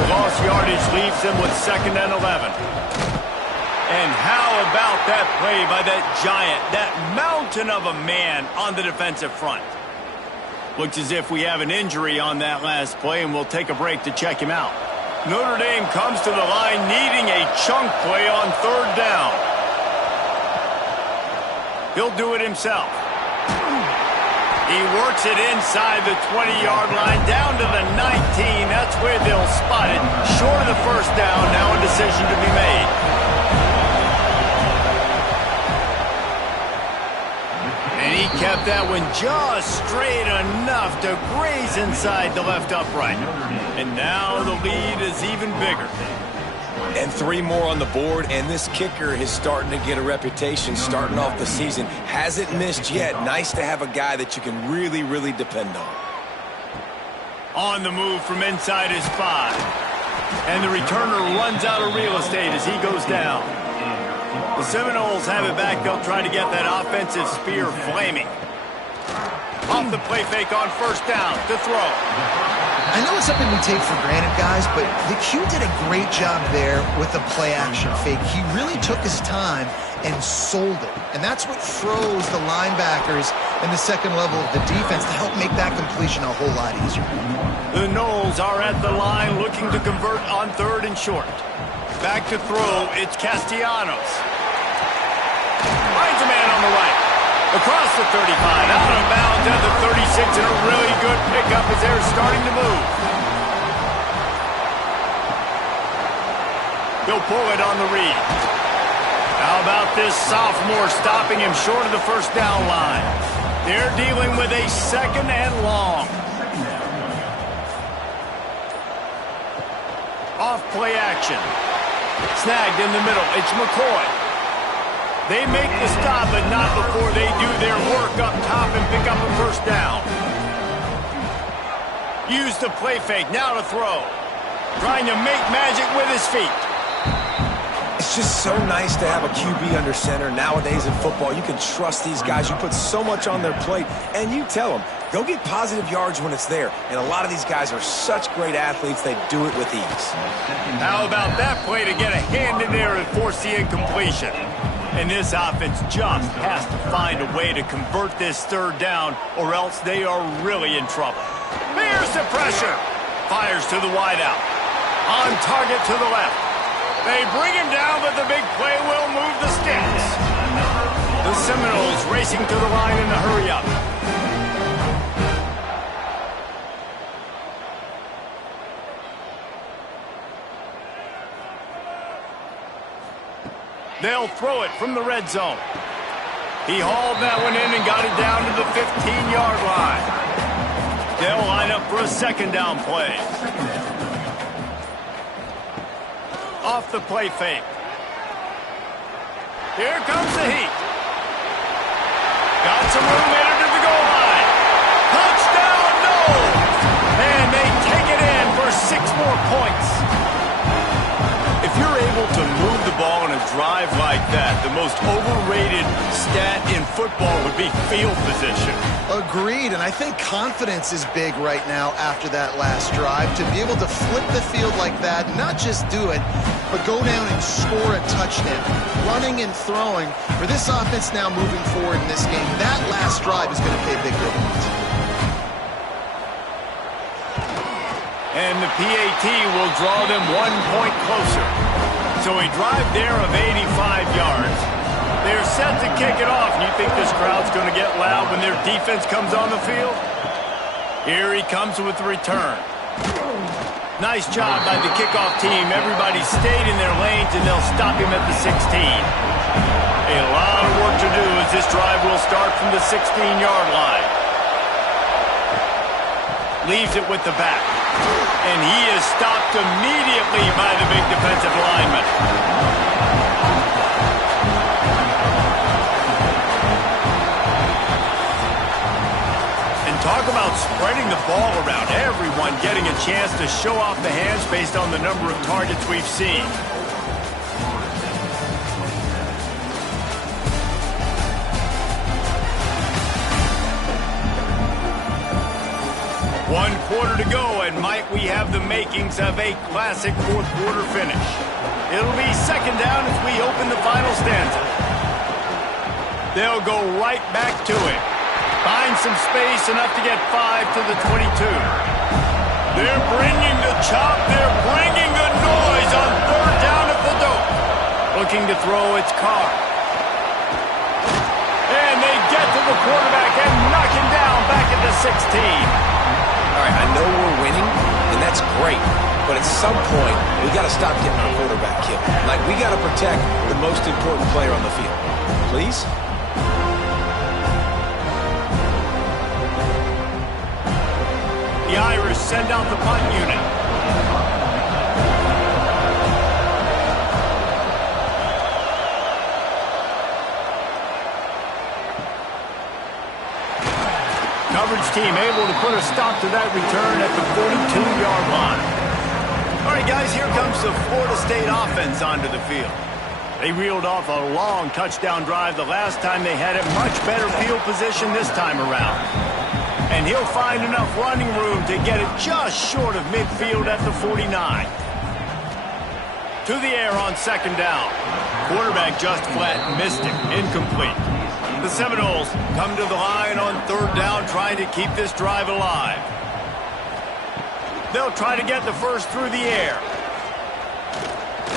The lost yardage leaves them with 2nd and 11. And how about that play by that giant, that mountain of a man on the defensive front? Looks as if we have an injury on that last play, and we'll take a break to check him out. Notre Dame comes to the line needing a chunk play on 3rd down. He'll do it himself. He works it inside the 20-yard line, down to the 19. That's where they'll spot it. Short of the first down, now a decision to be made. And he kept that one just straight enough to graze inside the left upright. And now the lead is even bigger. And 3 more on the board, and this kicker is starting to get a reputation starting off the season. Hasn't missed yet. Nice to have a guy that you can really, really depend on. On the move from inside his 5. And the returner runs out of real estate as he goes down. The Seminoles have it back. They'll try to get that offensive spear flaming. Off the play fake on first down to throw. I know it's something we take for granted, guys, but the Q did a great job there with the play-action fake. He really took his time and sold it. And that's what froze the linebackers in the second level of the defense to help make that completion a whole lot easier. The Noles are at the line looking to convert on 3rd and short. Back to throw, it's Castellanos. Finds a man on the right. Across the 35, out of bounds at the 36, and a really good pickup as they're starting to move. He'll pull it on the read. How about this sophomore stopping him short of the first down line? They're dealing with a 2nd and long. Off play action. Snagged in the middle. It's McCoy. They make the stop, but not before they do their work up top and pick up a first down. Use the play fake, now to throw. Trying to make magic with his feet. It's just so nice to have a QB under center. Nowadays in football, you can trust these guys. You put so much on their plate, and you tell them, go get positive yards when it's there. And a lot of these guys are such great athletes, they do it with ease. How about that play to get a hand in there and force the incompletion? And this offense just has to find a way to convert this 3rd down, or else they are really in trouble. There's the pressure. Fires to the wideout. On target to the left. They bring him down, but the big play will move the sticks. The Seminoles racing to the line in a hurry-up. They'll throw it from the red zone. He hauled that one in and got it down to the 15-yard line. They'll line up for a 2nd down play. Off the play fake. Here comes the heat. Got some room headed to the goal line. Touchdown, no! And they take it in for 6 more points. If you're able to move the ball on a drive like that, the most overrated stat in football would be field position. Agreed, and I think confidence is big right now after that last drive. To be able to flip the field like that, not just do it, but go down and score a touchdown. Running and throwing. For this offense now moving forward in this game, that last drive is going to pay big dividends. And the PAT will draw them 1 point closer. So a drive there of 85 yards. They're set to kick it off. You think this crowd's going to get loud when their defense comes on the field? Here he comes with the return. Nice job by the kickoff team. Everybody stayed in their lanes, and they'll stop him at the 16. A lot of work to do as this drive will start from the 16-yard line. Leaves it with the back. And he is stopped immediately by the big defensive lineman. And talk about spreading the ball around. Everyone getting a chance to show off the hands based on the number of targets we've seen. 1 quarter to go, and might we have the makings of a classic 4th quarter finish. It'll be 2nd down as we open the final stanza. They'll go right back to it. Find some space, enough to get 5 to the 22. They're bringing the chop. They're bringing the noise on 3rd down at the dope. Looking to throw its car. And All right, I know we're winning, and that's great. But at some point, we got to stop getting our quarterback killed. Like, we got to protect the most important player on the field. Please? The Irish send out the punt unit. Coverage team able to put a stop to that return at the 42-yard line. All right, guys, here comes the Florida State offense onto the field. They reeled off a long touchdown drive the last time they had it. Much better field position this time around. And he'll find enough running room to get it just short of midfield at the 49. To the air on second down. Quarterback just flat missed it. Incomplete. The Seminoles come to the line on third down, trying to keep this drive alive. They'll try to get the first through the air.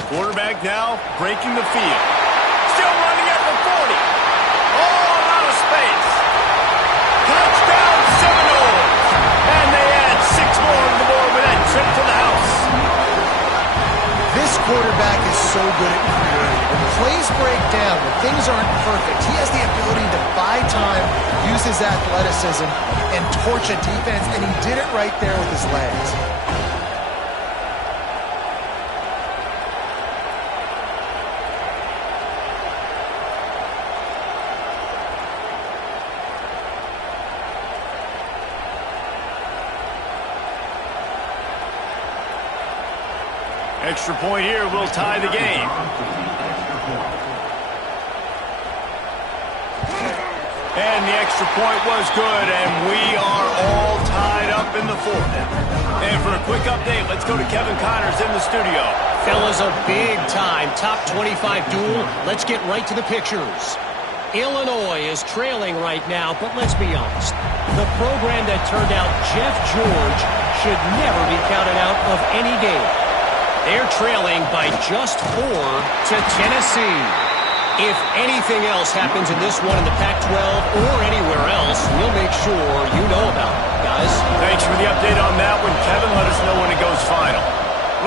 Quarterback now breaking the field. Still running at the 40. All out of space. Touchdown Seminoles. And they add 6 more to the board with that trip to the house. This quarterback is so good at creating. When plays break down, when things aren't perfect, he has the ability to buy time, use his athleticism, and torch a defense, and he did it right there with his legs. Extra point here will tie the game. And the extra point was good, and we are all tied up in the fourth. And for a quick update, let's go to Kevin Connors in the studio. Fellas, a big-time top 25 duel. Let's get right to the pictures. Illinois is trailing right now, but let's be honest. The program that turned out Jeff George should never be counted out of any game. They're trailing by just 4 to Tennessee. If anything else happens in this one in the Pac-12 or anywhere else, we'll make sure you know about it, guys. Thanks for the update on that one, Kevin. Let us know when it goes final.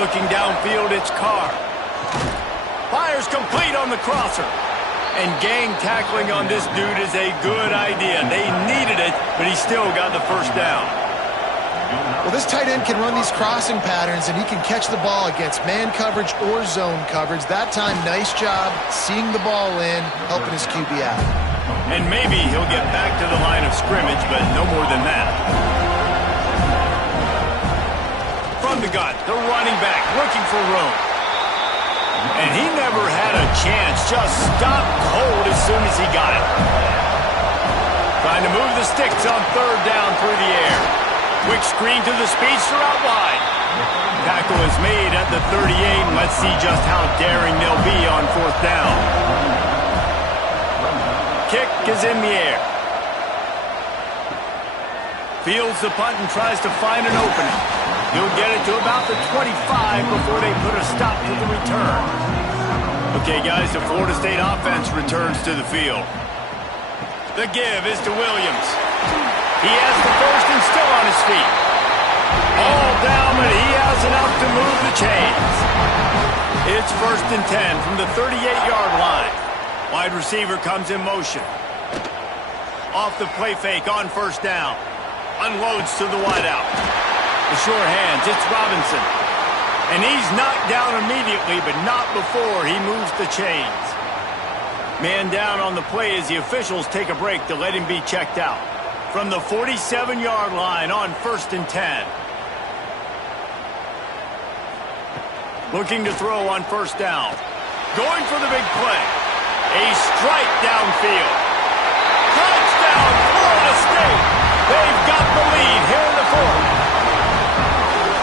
Looking downfield, it's Carr. Fires complete on the crosser. And gang tackling on this dude is a good idea. They needed it, but he still got the first down. Well, this tight end can run these crossing patterns, and he can catch the ball against man coverage or zone coverage. That time, nice job seeing the ball in, helping his QB out. And maybe he'll get back to the line of scrimmage, but no more than that. From the gun, the running back looking for room. And he never had a chance, just stopped cold as soon as he got it. Trying to move the sticks on third down through the air. Quick screen to the speedster out wide. Tackle is made at the 38, and let's see just how daring they'll be on fourth down. Kick is in the air. Fields the punt and tries to find an opening. He'll get it to about the 25 before they put a stop to the return. Okay, guys, the Florida State offense returns to the field. The give is to Williams. He has the first and still on his feet. All down, but he has enough to move the chains. It's 1st and 10 from the 38-yard line. Wide receiver comes in motion. Off the play fake on first down. Unloads to the wideout. The sure hands, it's Robinson. And he's knocked down immediately, but not before he moves the chains. Man down on the play as the officials take a break to let him be checked out. From the 47-yard line on 1st and 10. Looking to throw on first down. Going for the big play. A strike downfield. Touchdown, Florida State. They've got the lead here in the fourth.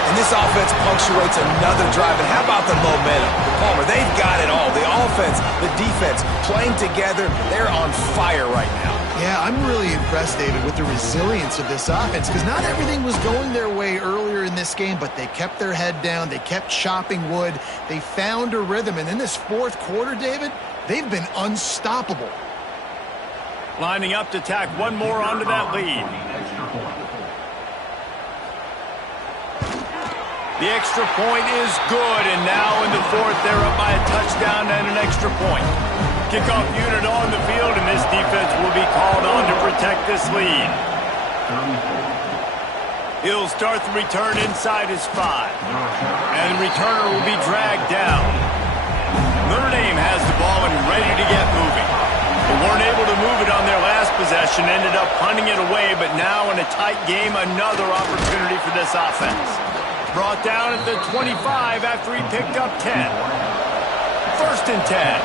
And this offense punctuates another drive. And how about the momentum? Palmer, they've got it all. The offense, the defense, playing together. They're on fire right now. Yeah, I'm really impressed, David, with the resilience of this offense, because not everything was going their way earlier in this game, but they kept their head down. They kept chopping wood. They found a rhythm. And in this fourth quarter, David, they've been unstoppable. Lining up to tack one more onto that lead. The extra point is good, and now in the fourth, they're up by a touchdown and an extra point. Kickoff unit on the field, and this defense will be called on to protect this lead. He'll start the return inside his 5, and the returner will be dragged down. Notre Dame has the ball and ready to get moving. They weren't able to move it on their last possession, ended up punting it away, but now in a tight game, another opportunity for this offense. Brought down at the 25 after he picked up 10. 1st and 10.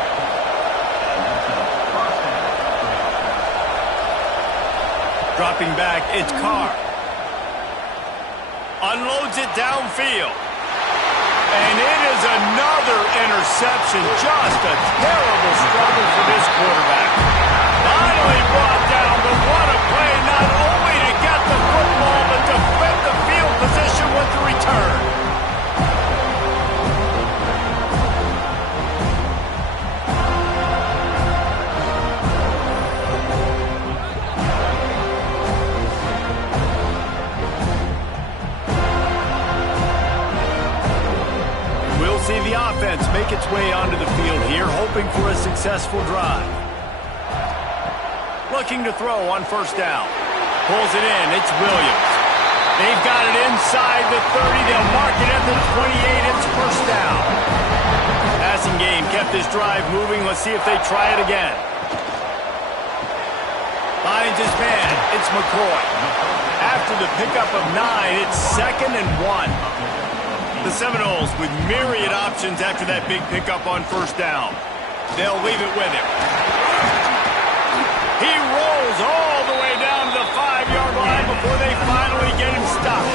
Dropping back, it's Carr. Unloads it downfield. And it is another interception. Just a terrible struggle for this quarterback. Finally brought down, but what a play, not only to get the football, but to flip the field position with the return. We'll see the offense make its way onto the field here, hoping for a successful drive. Looking to throw on 1st down. Pulls it in. It's Williams. They've got it inside the 30. They'll mark it at the 28. It's 1st down. Passing game kept this drive moving. Let's see if they try it again. Finds his man. It's McCoy. After the pickup of 9, it's 2nd and 1. The Seminoles with myriad options after that big pickup on 1st down. They'll leave it with him. He rolls all the way down to the 5-yard line before they finally get him stopped.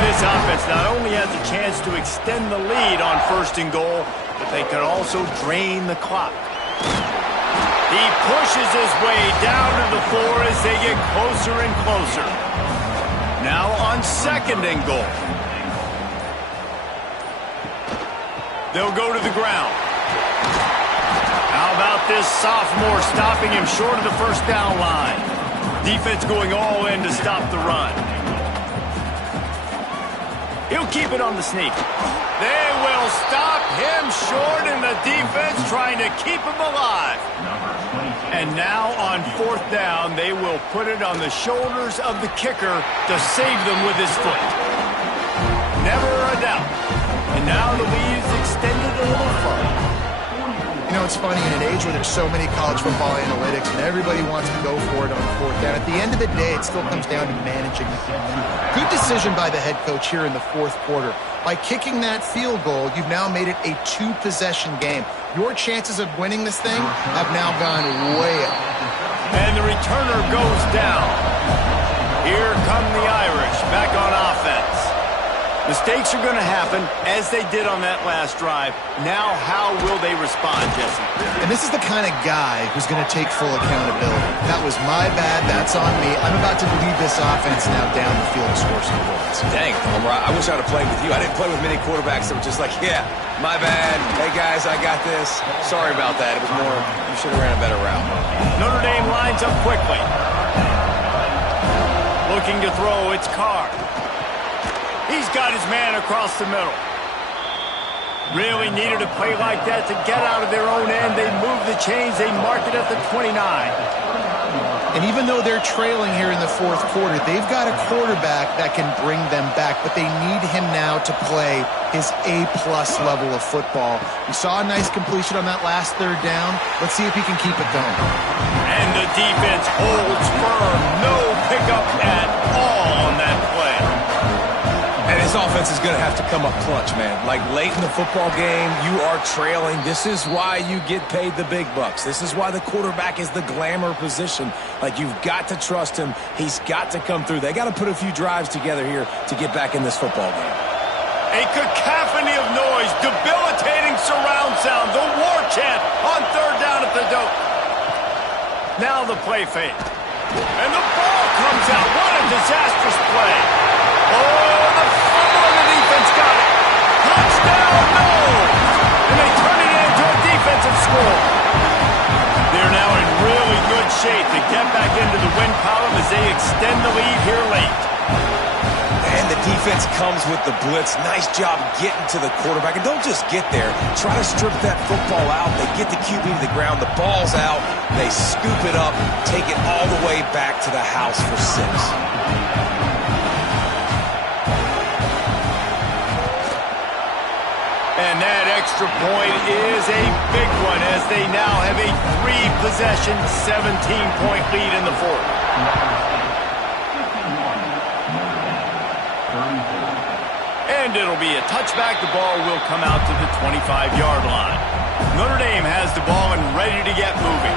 This offense not only has a chance to extend the lead on 1st and goal, but they could also drain the clock. He pushes his way down to the 4 as they get closer and closer. Now on 2nd and goal. They'll go to the ground. How about this sophomore stopping him short of the 1st down line? Defense going all in to stop the run. He'll keep it on the sneak. They will stop him short, and the defense trying to keep him alive. And now on 4th down, they will put it on the shoulders of the kicker to save them with his foot. Never a doubt. And now the lead is extended a little further. You know, it's funny, in an age where there's so many college football analytics and everybody wants to go for it on 4th down, at the end of the day, it still comes down to managing the game. Good decision by the head coach here in the 4th quarter. By kicking that field goal, you've now made it a 2-possession game. Your chances of winning this thing have now gone way up. And the returner goes down. Here come the Irish back on offense. Mistakes are going to happen, as they did on that last drive. Now, how will they respond, Jesse? And this is the kind of guy who's going to take full accountability. That was my bad. That's on me. I'm about to lead this offense now down the field to score some points. Dang, Homer, I wish I would have played with you. I didn't play with many quarterbacks that were just like, yeah, my bad. Hey, guys, I got this. Sorry about that. It was more, you should have ran a better route. Notre Dame lines up quickly. Looking to throw, it's Carr. He's got his man across the middle. Really needed a play like that to get out of their own end. They move the chains. They mark it at the 29. And even though they're trailing here in the 4th quarter, they've got a quarterback that can bring them back, but they need him now to play his A-plus level of football. We saw a nice completion on that last 3rd down. Let's see if he can keep it going. And the defense holds firm. No pickup at all on that play. And his offense is going to have to come up clutch, man. Like late in the football game, you are trailing. This is why you get paid the big bucks. This is why the quarterback is the glamour position. Like, you've got to trust him. He's got to come through. They got to put a few drives together here to get back in this football game. A cacophony of noise, debilitating surround sound, the war chant on 3rd down at the dope. Now the play fake. And the ball comes out. What a disastrous play. Oh, the fumble on the defense got it. Touchdown, no! And they turn it into a defensive score. They're now in really good shape to get back into the win column as they extend the lead here late. And the defense comes with the blitz. Nice job getting to the quarterback. And don't just get there. Try to strip that football out. They get the QB to the ground. The ball's out. They scoop it up, take it all the way back to the house for 6. And that extra point is a big one as they now have a 3-possession, 17-point lead in the fourth. And it'll be a touchback. The ball will come out to the 25-yard line. Notre Dame has the ball and ready to get moving.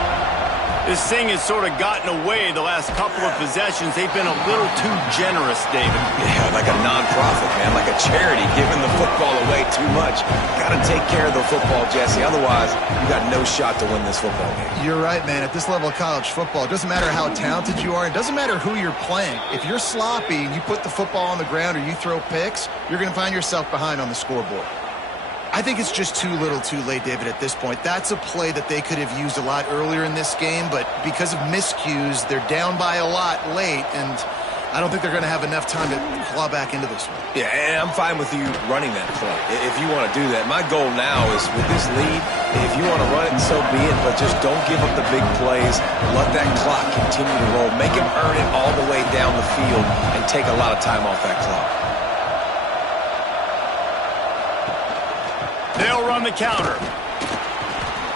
This thing has sort of gotten away the last couple of possessions. They've been a little too generous, David. Yeah, like a nonprofit, man, like a charity, giving the football away too much. Got to take care of the football, Jesse. Otherwise, you got no shot to win this football game. You're right, man. At this level of college football, it doesn't matter how talented you are. It doesn't matter who you're playing. If you're sloppy and you put the football on the ground or you throw picks, you're going to find yourself behind on the scoreboard. I think it's just too little too late, David, at this point. That's a play that they could have used a lot earlier in this game, but because of miscues, they're down by a lot late, and I don't think they're going to have enough time to claw back into this one. Yeah, and I'm fine with you running that play if you want to do that. My goal now is with this lead, if you want to run it, so be it, but just don't give up the big plays. Let that clock continue to roll. Make him earn it all the way down the field and take a lot of time off that clock. They'll run the counter.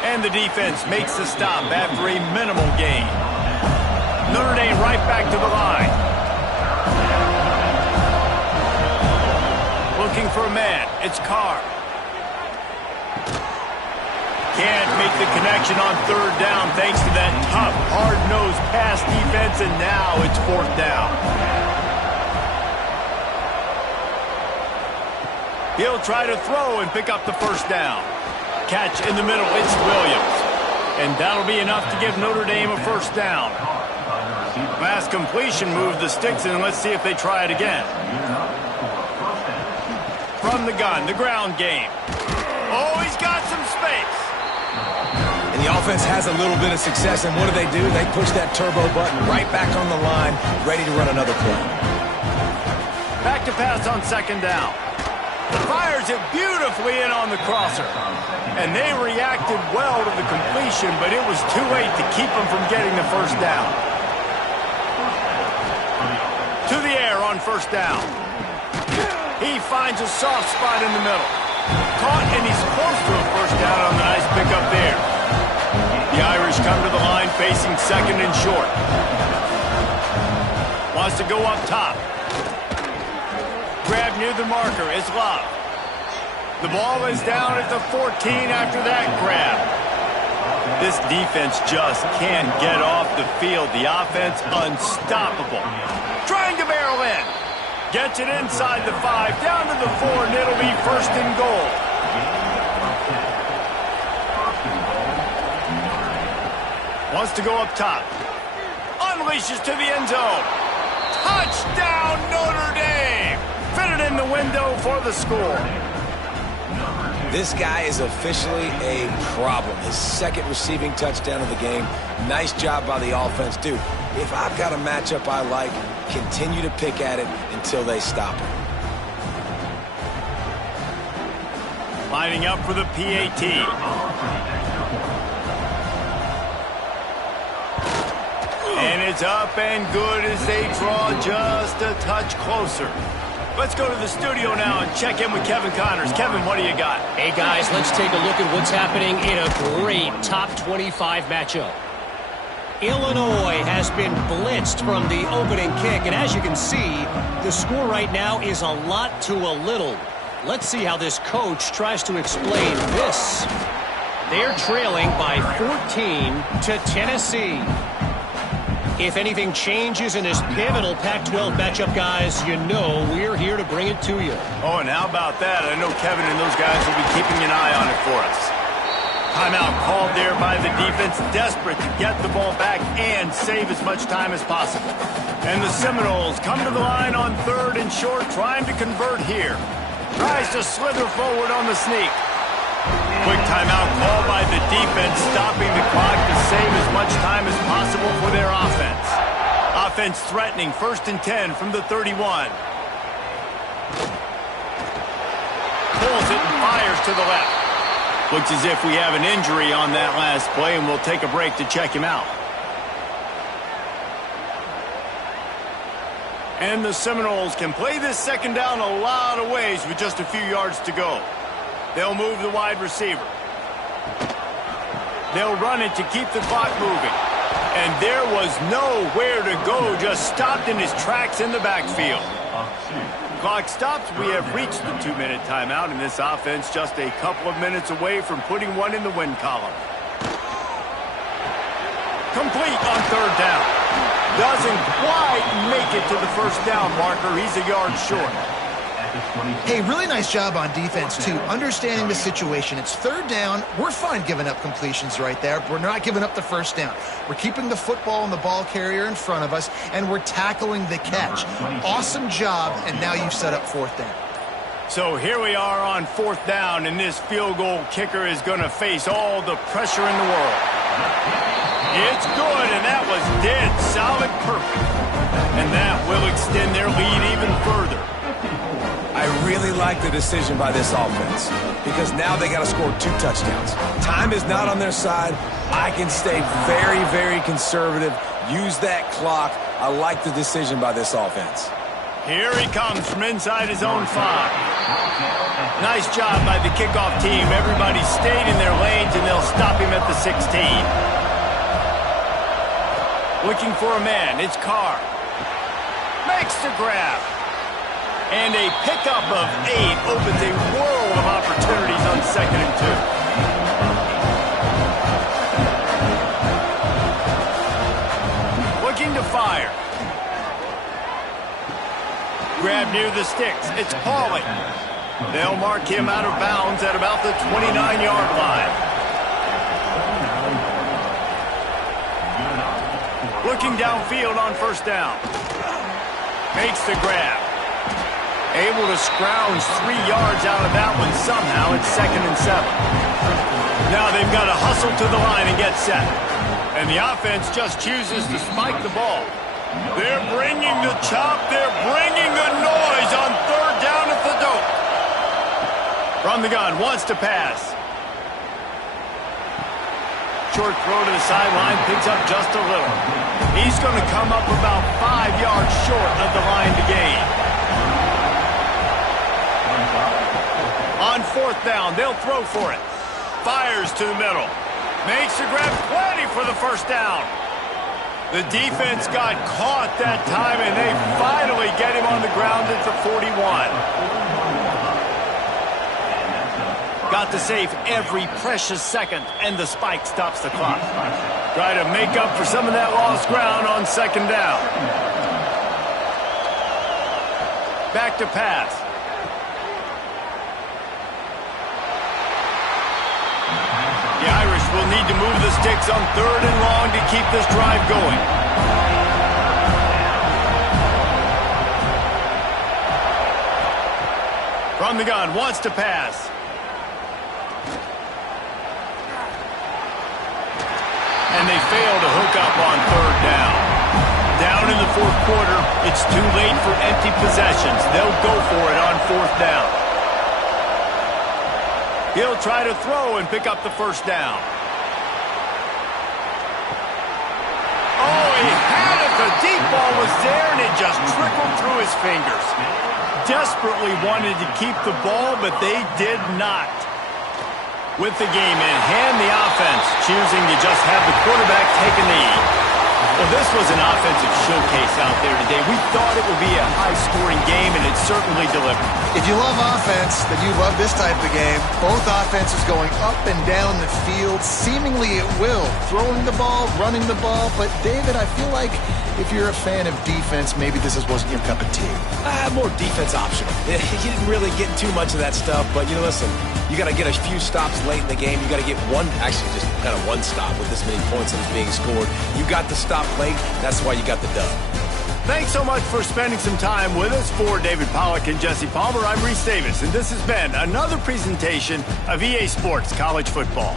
And the defense makes the stop after a minimal gain. Notre Dame right back to the line. Looking for a man. It's Carr. Can't make the connection on 3rd down thanks to that tough, hard-nosed pass defense, and now it's 4th down. He'll try to throw and pick up the 1st down. Catch in the middle, it's Williams. And that'll be enough to give Notre Dame a 1st down. Last completion moved the sticks, and let's see if they try it again. From the gun, the ground game. Oh, he's got some space. And the offense has a little bit of success, and what do? They push that turbo button right back on the line, ready to run another play. Back to pass on 2nd down. Fires it beautifully in on the crosser. And they reacted well to the completion, but it was too late to keep them from getting the 1st down. To the air on 1st down. He finds a soft spot in the middle. Caught, and he's close to a 1st down on the nice pickup there. The Irish come to the line facing 2nd and short. Wants to go up top. Grab near the marker is Love. The ball is down at the 14 after that grab. This defense just can't get off the field. The offense unstoppable. Trying to barrel in. Gets it inside the 5, down to the 4, and it'll be 1st and goal. Wants to go up top. Unleashes to the end zone. Touchdown, Notre Dame! Fitted in the window for the score. This guy is officially a problem. His 2nd receiving touchdown of the game. Nice job by the offense. Dude, if I've got a matchup I like, continue to pick at it until they stop it. Lining up for the PAT. And it's up and good as they draw just a touch closer. Let's go to the studio now and check in with Kevin Connors. Kevin, what do you got? Hey, guys, let's take a look at what's happening in a great top 25 matchup. Illinois has been blitzed from the opening kick, and as you can see, the score right now is a lot to a little. Let's see how this coach tries to explain this. They're trailing by 14 to Tennessee. If anything changes in this pivotal Pac-12 matchup, guys, you know we're here to bring it to you. Oh, and how about that? I know Kevin and those guys will be keeping an eye on it for us. Timeout called there by the defense, desperate to get the ball back and save as much time as possible. And the Seminoles come to the line on 3rd and short, trying to convert here. Tries to slither forward on the sneak. Quick timeout called by the defense, stopping the clock to save as much time as possible for their offense. Offense threatening 1st and 10 from the 31. pulls it and fires to the left. Looks as if we have an injury on that last play, and we'll take a break to check him out. And the Seminoles can play this second down a lot of ways with just a few yards to go. They'll move the wide receiver. They'll run it to keep the clock moving. And there was nowhere to go, just stopped in his tracks in the backfield. Clock stops. We have reached the 2-minute timeout, and this offense just a couple of minutes away from putting one in the win column. Complete on third down. Doesn't quite make it to the first down marker. He's a yard short. Hey, really nice job on defense, too. Understanding the situation. It's third down. We're fine giving up completions right there. We're not giving up the first down. We're keeping the football and the ball carrier in front of us, and we're tackling the catch. Awesome job, and now you've set up fourth down. So here we are on fourth down, and this field goal kicker is going to face all the pressure in the world. It's good, and that was dead solid perfect. And that will extend their lead even further. I really like the decision by this offense because now they got to score 2 touchdowns. Time is not on their side. I can stay very, very conservative, use that clock. I like the decision by this offense. Here he comes from inside his own 5. Nice job by the kickoff team. Everybody stayed in their lanes, and they'll stop him at the 16. Looking for a man. It's Carr. Makes the grab. And a pickup of 8 opens a world of opportunities on 2nd and 2. Looking to fire. Grab near the sticks. It's Pauly. They'll mark him out of bounds at about the 29-yard line. Looking downfield on first down. Makes the grab. Able to scrounge 3 yards out of that one somehow. It's 2nd and 7. Now they've got to hustle to the line and get set. And the offense just chooses to spike the ball. They're bringing the chop. They're bringing the noise on third down at the dope. From the gun, wants to pass. Short throw to the sideline, picks up just a little. He's going to come up about 5 yards short of the line to gain. On fourth down, they'll throw for it. Fires to the middle. Makes the grab, plenty for the first down. The defense got caught that time, and they finally get him on the ground at the 41. Got to save every precious second, and the spike stops the clock. Try to make up for some of that lost ground on second down. Back to pass. The Irish will need to move the sticks on third and long to keep this drive going. From the gun, wants to pass. And they fail to hook up on third down. Down in the fourth quarter, it's too late for empty possessions. They'll go for it on fourth down. He'll try to throw and pick up the first down. Oh, he had it. The deep ball was there, and it just trickled through his fingers. Desperately wanted to keep the ball, but they did not. With the game in hand, the offense choosing to just have the quarterback take a knee. Well, this was an offensive showcase out there today. We thought it would be a high-scoring game, and it certainly delivered. If you love offense, then you love this type of game. Both offenses going up and down the field, seemingly at will. Throwing the ball, running the ball. But, David, I feel like if you're a fan of defense, maybe this wasn't your cup of tea. More defense optional. He didn't really get too much of that stuff, but, listen, you got to get a few stops late in the game. You got to get just kind of one stop with this many points that is being scored. You got to stop late. That's why you got the dub. Thanks so much for spending some time with us. For David Pollack and Jesse Palmer, I'm Reese Davis, and this has been another presentation of EA Sports College Football.